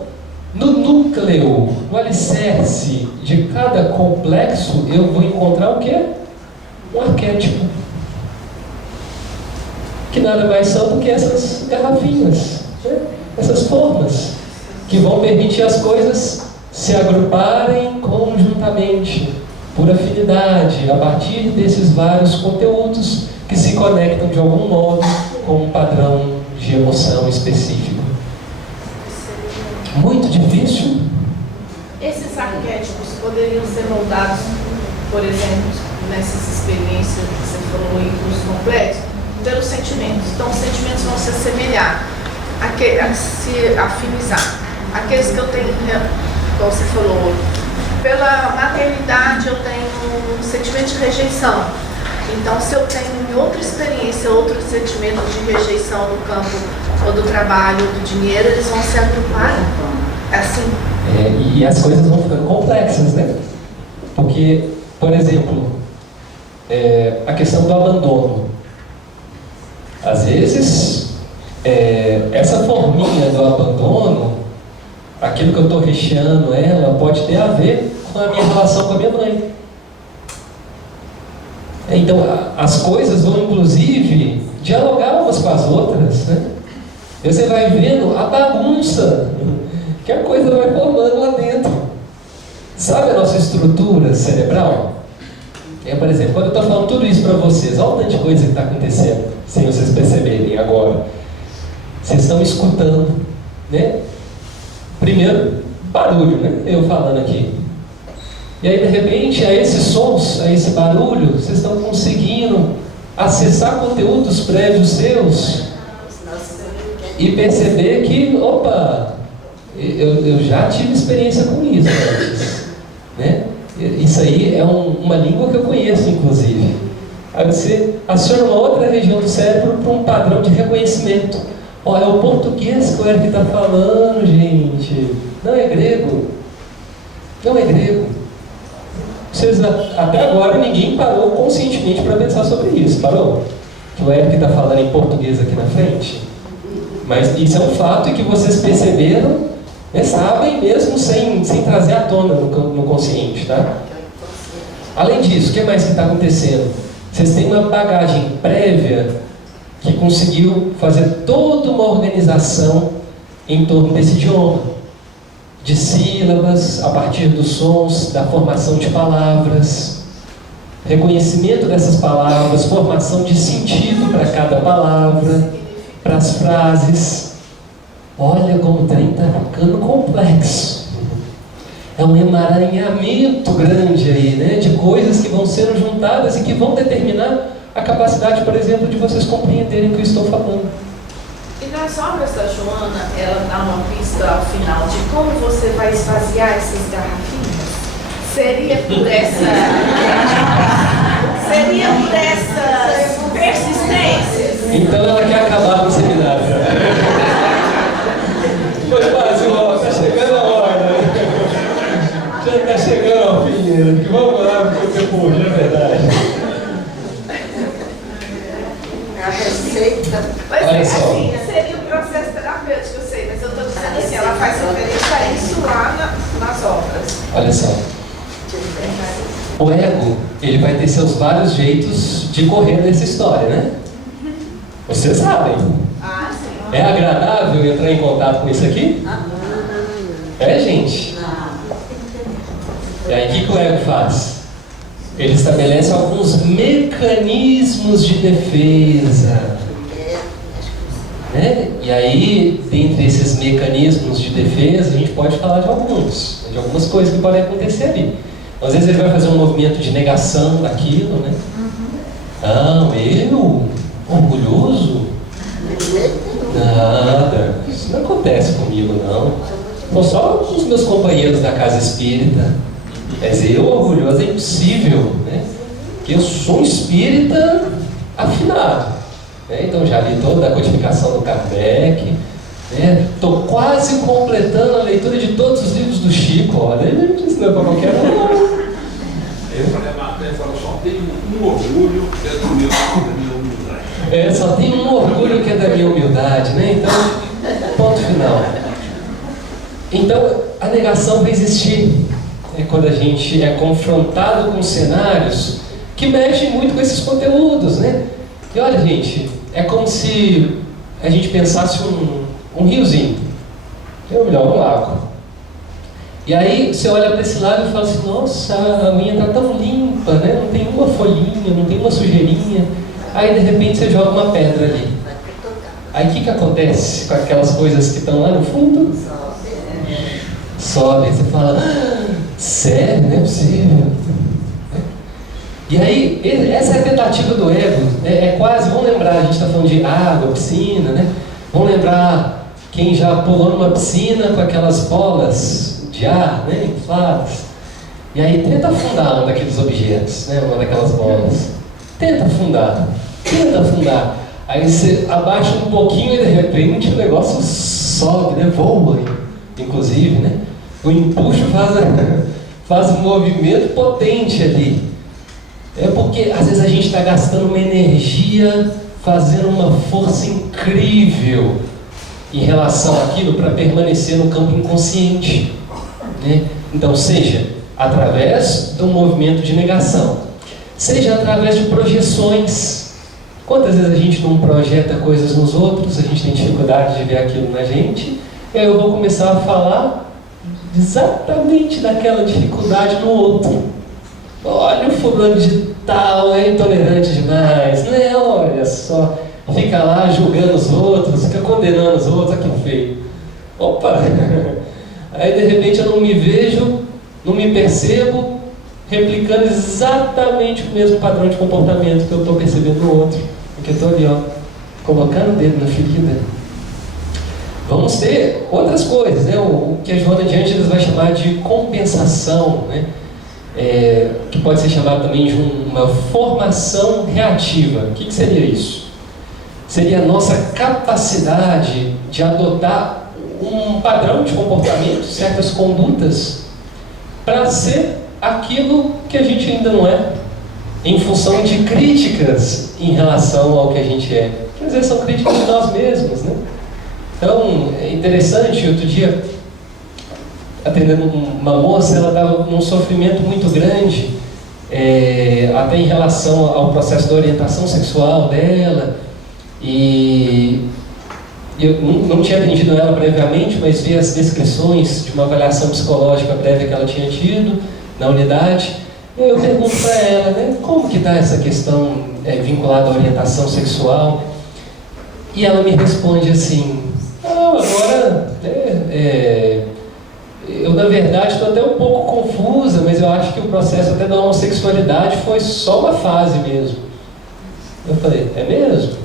no núcleo, no alicerce de cada complexo, eu vou encontrar o quê? Um arquétipo. Que nada mais são do que essas garrafinhas, né? Essas formas, que vão permitir as coisas se agruparem conjuntamente, por afinidade, a partir desses vários conteúdos que se conectam de algum modo com um padrão de emoção específico. Muito difícil? Esses arquétipos poderiam ser moldados, por exemplo, nessas experiências que você falou aí dos complexos, pelos sentimentos. Então, os sentimentos vão se assemelhar, se afinizar. Aqueles que eu tenho, como você falou, pela maternidade eu tenho um sentimento de rejeição. Então, se eu tenho em outra experiência, outro sentimento de rejeição do campo, ou do trabalho, ou do dinheiro, eles vão se agrupar Assim. E as coisas vão ficando complexas, né? Porque, por exemplo, a questão do abandono. Às vezes, essa forminha do abandono, aquilo que eu estou recheando ela, pode ter a ver com a minha relação com a minha mãe. Então, as coisas vão, inclusive, dialogar umas com as outras, né? E você vai vendo a bagunça que a coisa vai formando lá dentro. Sabe a nossa estrutura cerebral? Por exemplo, quando eu estou falando tudo isso para vocês, olha o tanto de coisa que está acontecendo, sem vocês perceberem agora. Vocês estão escutando, né? Primeiro, barulho, né? Eu falando aqui. E aí, de repente, a esses sons, a esse barulho, vocês estão conseguindo acessar conteúdos prévios seus e perceber que, opa, eu já tive experiência com isso antes, né? Isso aí é uma língua que eu conheço, inclusive. Aí você aciona uma outra região do cérebro para um padrão de reconhecimento. Ó, é o português que o Eric está falando, gente. Não é grego. Não é grego. Até agora ninguém parou conscientemente para pensar sobre isso. Parou? Que o Eric está falando em português aqui na frente. Mas isso é um fato e que vocês perceberam, sabem mesmo sem trazer à tona no consciente, tá? Além disso, o que mais que está acontecendo? Vocês têm uma bagagem prévia que conseguiu fazer toda uma organização em torno desse idioma. De sílabas, a partir dos sons, da formação de palavras, reconhecimento dessas palavras, formação de sentido para cada palavra, para as frases. Olha como o trem está ficando complexo. É um emaranhamento grande aí, né? De coisas que vão sendo juntadas e que vão determinar a capacidade, por exemplo, de vocês compreenderem o que eu estou falando. E nas obras da Joana, ela dá uma pista ao final de como você vai esvaziar essas garrafinhas? Seria por essas persistências? Então ela quer acabar com o seminário. Foi quase, está chegando a hora. Já está chegando ao fim, né? Vamos lá, porque o tempo hoje é verdade. A receita. Mas olha só. assim, seria um processo terapêutico, eu sei, mas eu estou dizendo assim, ela faz referência a isso lá nas obras. Olha só. O ego, ele vai ter seus vários jeitos de correr nessa história, né? Vocês sabem. Ah, sim. É agradável entrar em contato com isso aqui? É, gente? E aí, o que o ego faz? Ele estabelece alguns mecanismos de defesa. Né? E aí, dentre esses mecanismos de defesa, a gente pode falar de algumas coisas que podem acontecer ali. Às vezes ele vai fazer um movimento de negação daquilo, né? Não, eu? Orgulhoso? Nada. Isso não acontece comigo, não. São só os meus companheiros da casa espírita. Mas eu, orgulhoso, é impossível, né? Porque eu sou um espírita afinado. Né? Então já li toda a codificação do Kardec. Estou quase completando a leitura de todos os livros do Chico. Olha, isso não é para qualquer um. Só tem um orgulho que é da minha humildade. Só tem um orgulho que é da minha humildade, né? Então, ponto final. Então, a negação vai existir. Quando a gente é confrontado com cenários que mexem muito com esses conteúdos, né? E olha, gente, é como se a gente pensasse um riozinho, ou melhor, um lago. E aí você olha para esse lado e fala assim, nossa, a unha está tão limpa, né? Não tem uma folhinha, não tem uma sujeirinha. Aí de repente você joga uma pedra ali. Aí o que acontece com aquelas coisas que estão lá no fundo? Sobe. Você fala, sério? Não é possível. E aí, essa é a tentativa do ego. É quase, vamos lembrar, a gente está falando de água, piscina, né? Vamos lembrar quem já pulou numa piscina com aquelas bolas de ar, né, infladas. E aí tenta afundar um daqueles objetos, né, uma daquelas bolas. Tenta afundar. Aí você abaixa um pouquinho e de repente o negócio sobe, né, voa. inclusive, né? O empuxo faz um movimento potente ali. É porque às vezes a gente está gastando uma energia, fazendo uma força incrível em relação àquilo para permanecer no campo inconsciente, né? Então, seja através do movimento de negação, seja através de projeções. Quantas vezes a gente não projeta coisas nos outros, a gente tem dificuldade de ver aquilo na gente, e aí eu vou começar a falar exatamente daquela dificuldade no outro. Olha, o fulano de tal é intolerante demais, né? Olha só, fica lá julgando os outros, fica condenando os outros, olha que feio. Opa! Aí de repente eu não me vejo, não me percebo, replicando exatamente o mesmo padrão de comportamento que eu estou percebendo no outro. Porque eu estou ali, ó, colocando o dedo na ferida. Vamos ter outras coisas, né? O que a Joana de Ângeles vai chamar de compensação, né? Que pode ser chamado também de uma formação reativa. O que seria isso? Seria a nossa capacidade de adotar um padrão de comportamento, certas condutas, para ser aquilo que a gente ainda não é, em função de críticas em relação ao que a gente é, que às vezes são críticas de nós mesmos, né? Então, é interessante, outro dia, atendendo uma moça, ela estava num sofrimento muito grande, até em relação ao processo da orientação sexual dela, e eu não tinha atendido ela previamente, mas vi as descrições de uma avaliação psicológica prévia que ela tinha tido na unidade. E eu pergunto para ela, né, como que está essa questão vinculada à orientação sexual? E ela me responde assim: agora eu na verdade estou até um pouco confusa, mas eu acho que o processo até da homossexualidade foi só uma fase mesmo. Eu falei: é mesmo?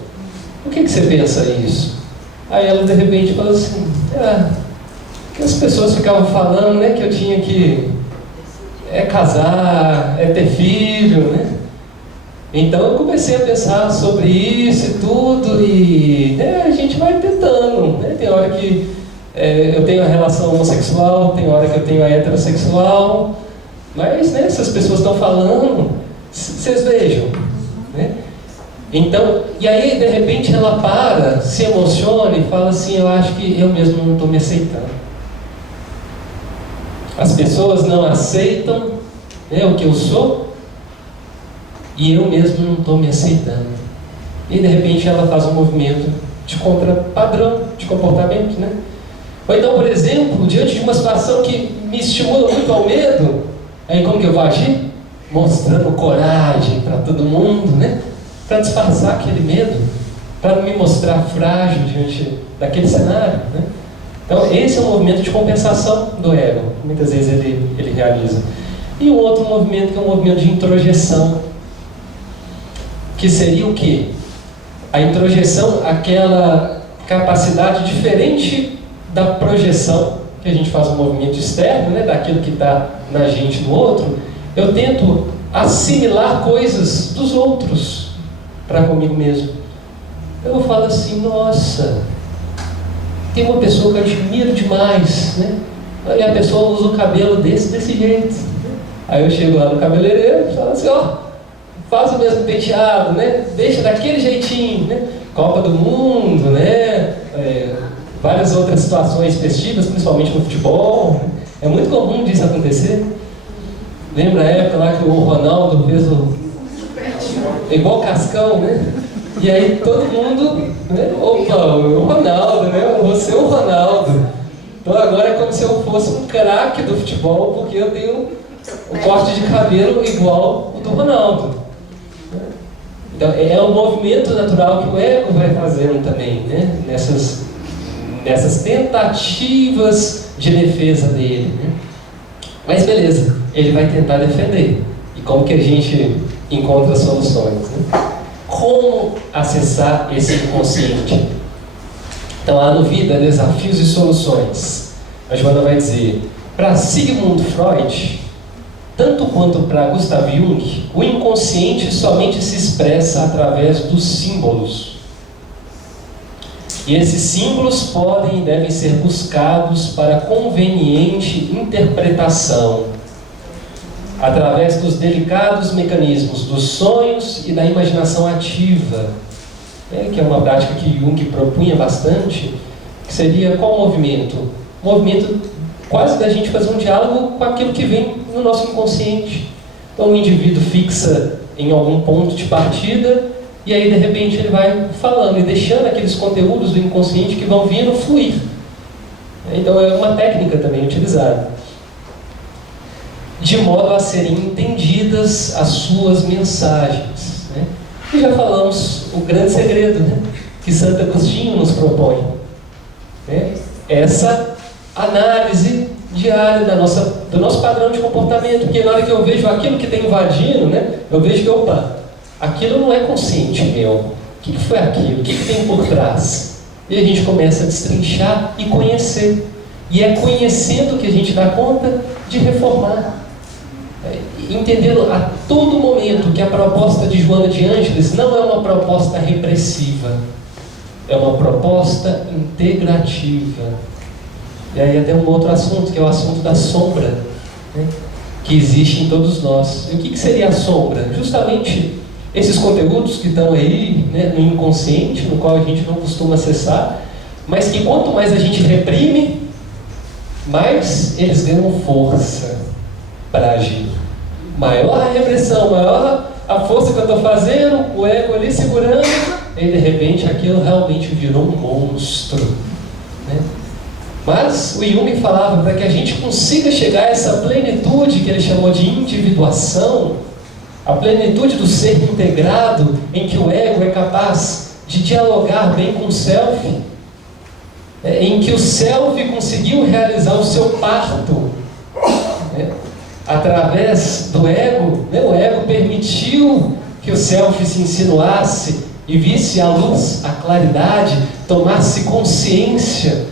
Por que você pensa isso? Aí ela de repente falou assim: que as pessoas ficavam falando, né, que eu tinha que casar, ter filho, né? Então eu comecei a pensar sobre isso e tudo, e a gente vai tentando, né? Tem hora que eu tenho a relação homossexual, tem hora que eu tenho a heterossexual, mas, né, se as pessoas estão falando, vocês vejam, né? Então, e aí de repente ela para, se emociona e fala assim: eu acho que eu mesmo não estou me aceitando. As pessoas não aceitam, né, o que eu sou, e eu mesmo não estou me aceitando. E de repente ela faz um movimento de contra-padrão de comportamento, né? Ou então, por exemplo, diante de uma situação que me estimula muito ao medo, aí como que eu vou agir? Mostrando coragem para todo mundo, né? Para disfarçar aquele medo, para não me mostrar frágil diante daquele cenário, né? Então, esse é um movimento de compensação do ego, muitas vezes ele realiza. E um outro movimento que é um movimento de introjeção, que seria o quê? A introjeção, aquela capacidade diferente da projeção, que a gente faz um movimento externo, né, daquilo que está na gente no outro. Eu tento assimilar coisas dos outros para comigo mesmo. Eu falo assim: nossa, tem uma pessoa que eu admiro demais, né? E a pessoa usa o cabelo desse jeito. Aí eu chego lá no cabeleireiro e falo assim: faz o mesmo penteado, né? Deixa daquele jeitinho, né? Copa do Mundo, né? Várias outras situações festivas, principalmente no futebol. É muito comum disso acontecer. Lembra a época lá que o Ronaldo fez igual Cascão, né? E aí todo mundo, né? Opa, o Ronaldo, né? Você é o Ronaldo. Então agora é como se eu fosse um craque do futebol, porque eu tenho um corte de cabelo igual o do Ronaldo. Então é um movimento natural que o ego vai fazendo também, né? Nessas tentativas de defesa dele, né? Mas beleza, ele vai tentar defender. E como que a gente encontra soluções, né? Como acessar esse inconsciente? Então lá no Vida, Desafios e Soluções, a Joana vai dizer: para Sigmund Freud, tanto quanto para Gustav Jung, o inconsciente somente se expressa através dos símbolos. E esses símbolos podem e devem ser buscados para conveniente interpretação, através dos delicados mecanismos dos sonhos e da imaginação ativa, que é uma prática que Jung propunha bastante, que seria qual movimento? O movimento quase da gente fazer um diálogo com aquilo que vem no nosso inconsciente. Então o indivíduo fixa em algum ponto de partida e aí de repente ele vai falando e deixando aqueles conteúdos do inconsciente que vão vindo fluir. Então é uma técnica também utilizada, de modo a serem entendidas as suas mensagens. E já falamos o grande segredo, que Santo Agostinho nos propõe. Essa análise diária do nosso padrão de comportamento, porque na hora que eu vejo aquilo que está invadindo, eu vejo que, opa, aquilo não é consciente meu. O que foi aquilo? O que tem por trás? E a gente começa a destrinchar e conhecer. E é conhecendo que a gente dá conta de reformar. Entendendo a todo momento que a proposta de Joana de Ângeles não é uma proposta repressiva, é uma proposta integrativa. E aí até um outro assunto, que é o assunto da sombra, que existe em todos nós. E o que seria a sombra? Justamente esses conteúdos que estão aí, no inconsciente, no qual a gente não costuma acessar, mas que quanto mais a gente reprime, mais eles ganham força para agir. Maior a repressão, maior a força que eu estou fazendo, o ego ali segurando, e de repente aquilo realmente virou um monstro. Mas o Jung falava para que a gente consiga chegar a essa plenitude que ele chamou de individuação, a plenitude do ser integrado, em que o ego é capaz de dialogar bem com o self, em que o self conseguiu realizar o seu parto, através do ego. O ego permitiu que o self se insinuasse e visse a luz, a claridade, tomasse consciência,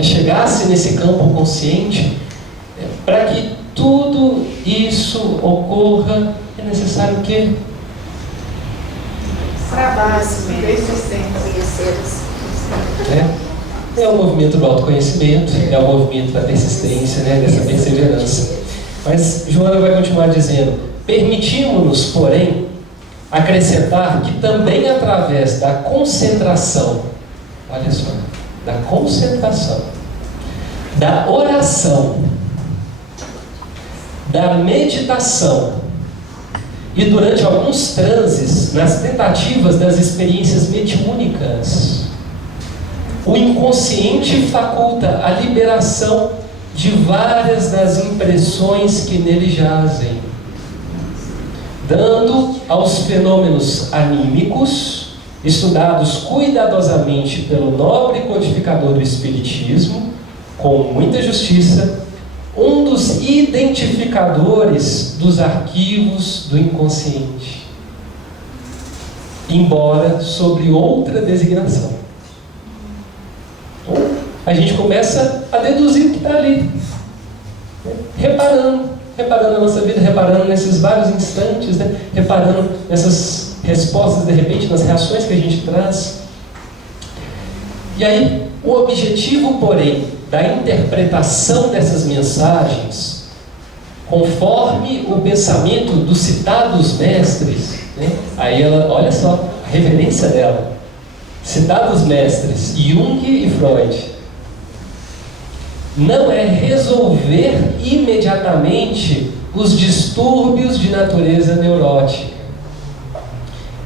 chegasse nesse campo consciente. Para que tudo isso ocorra, é necessário o quê? Trabalho, persistência. É o movimento do autoconhecimento, é o movimento da persistência, dessa perseverança. Mas Joana vai continuar dizendo: permitimos-nos, porém, acrescentar que também através da concentração, olha só, da concentração, da oração, da meditação e durante alguns transes, nas tentativas das experiências mediúnicas, o inconsciente faculta a liberação de várias das impressões que nele jazem, dando aos fenômenos anímicos, estudados cuidadosamente pelo nobre codificador do Espiritismo, com muita justiça, um dos identificadores dos arquivos do inconsciente, embora sobre outra designação. Então, a gente começa a deduzir o que está ali, reparando a nossa vida, reparando nesses vários instantes, reparando nessas respostas, de repente, nas reações que a gente traz. E aí, o objetivo, porém, da interpretação dessas mensagens, conforme o pensamento dos citados mestres, aí ela, olha só, a reverência dela, citados mestres Jung e Freud, não é resolver imediatamente os distúrbios de natureza neurótica,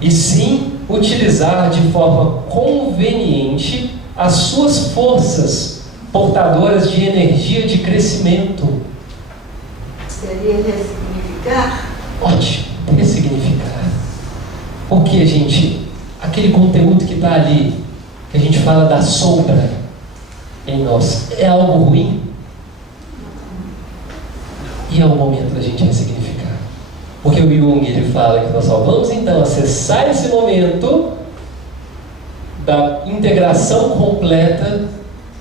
e sim utilizar de forma conveniente as suas forças portadoras de energia de crescimento. Seria ressignificar? Ótimo, ressignificar. Porque, gente, aquele conteúdo que está ali, que a gente fala da sombra em nós, é algo ruim? E é o momento da gente ressignificar. Porque o Jung, ele fala que nós só vamos então acessar esse momento da integração completa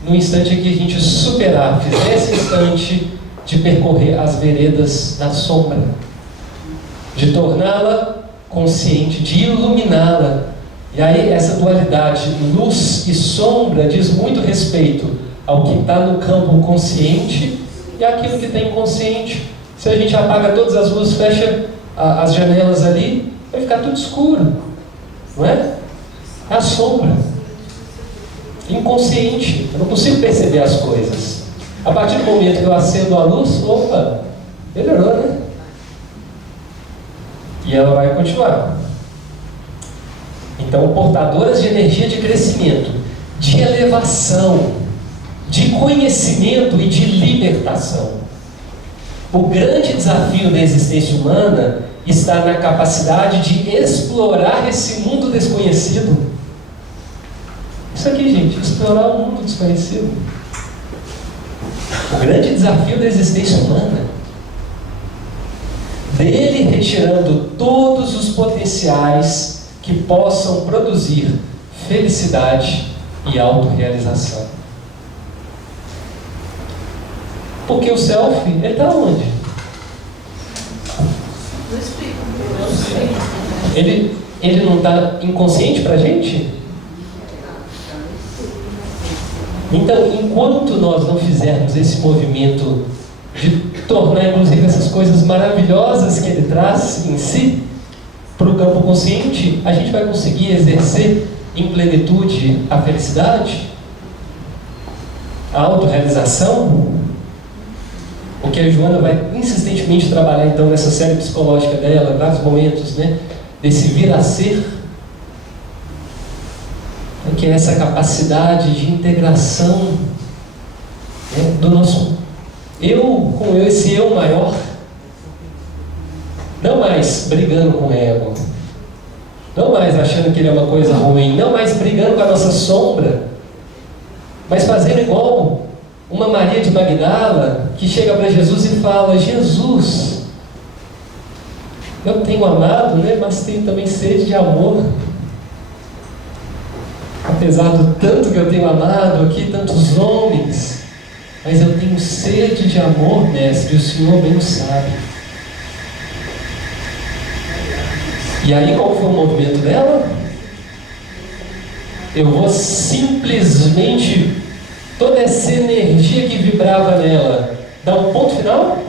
no instante em que a gente superar, fizer esse instante de percorrer as veredas da sombra, de torná-la consciente, de iluminá-la E aí essa dualidade luz e sombra diz muito respeito ao que está no campo consciente e aquilo que está inconsciente. Se a gente apaga todas as luzes, fecha as janelas ali, vai ficar tudo escuro, não é? É a sombra, inconsciente, eu não consigo perceber as coisas. A partir do momento que eu acendo a luz, opa, melhorou, né? E ela vai continuar. Então, portadoras de energia de crescimento, de elevação, de conhecimento e de libertação. O grande desafio da existência humana está na capacidade de explorar esse mundo desconhecido. Isso aqui, gente, explorar o mundo desconhecido. O grande desafio da existência humana. Dele retirando todos os potenciais que possam produzir felicidade e autorrealização. Porque o self, ele está onde? Ele não está inconsciente para a gente? Então, enquanto nós não fizermos esse movimento de tornar, inclusive, essas coisas maravilhosas que ele traz em si, para o campo consciente, a gente vai conseguir exercer em plenitude a felicidade, a autorrealização. O que a Joana vai insistentemente trabalhar então nessa série psicológica dela, vários momentos, né, desse vir a ser, que é essa capacidade de integração, né, do nosso eu com eu, esse eu maior. Não mais brigando com o ego, não mais achando que ele é uma coisa ruim, não mais brigando com a nossa sombra, mas fazendo igual uma Maria de Magdala que chega para Jesus e fala: Jesus, eu tenho amado, né, mas tenho também sede de amor. Apesar do tanto que eu tenho amado aqui, tantos homens, mas eu tenho sede de amor, mestre, e o Senhor bem o sabe. E aí qual foi o movimento dela? Eu vou simplesmente, toda essa energia que vibrava nela, dar um ponto final?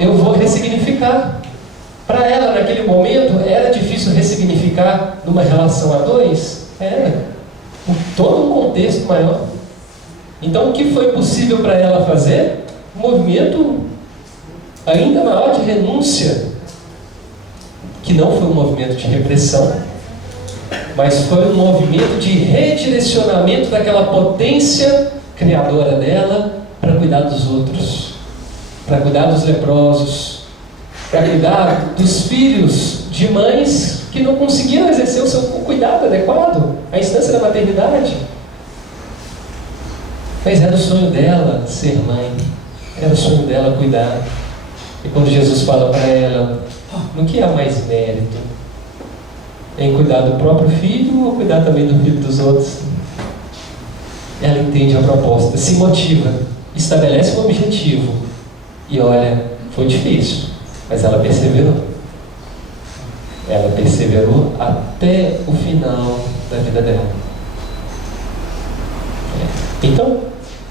Eu vou ressignificar. Para ela, naquele momento, era difícil ressignificar numa relação a dois? Era. Em todo um contexto maior. Então, o que foi possível para ela fazer? Um movimento ainda maior de renúncia, que não foi um movimento de repressão, mas foi um movimento de redirecionamento daquela potência criadora dela para cuidar dos outros, para cuidar dos leprosos, para cuidar dos filhos de mães que não conseguiam exercer o seu cuidado adequado, a instância da maternidade. Mas era o sonho dela ser mãe, era o sonho dela cuidar. E quando Jesus fala para ela: no que há mais mérito? Em cuidar do próprio filho ou cuidar também do filho dos outros? Ela entende a proposta, se motiva, estabelece um objetivo. E olha, foi difícil, mas ela perseverou. Ela perseverou até o final da vida dela. Então,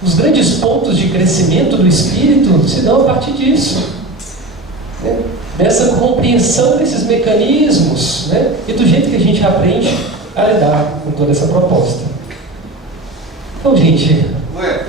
os grandes pontos de crescimento do espírito se dão a partir disso, né? Dessa compreensão desses mecanismos, né? E do jeito que a gente aprende a lidar com toda essa proposta. Então, gente... Ué,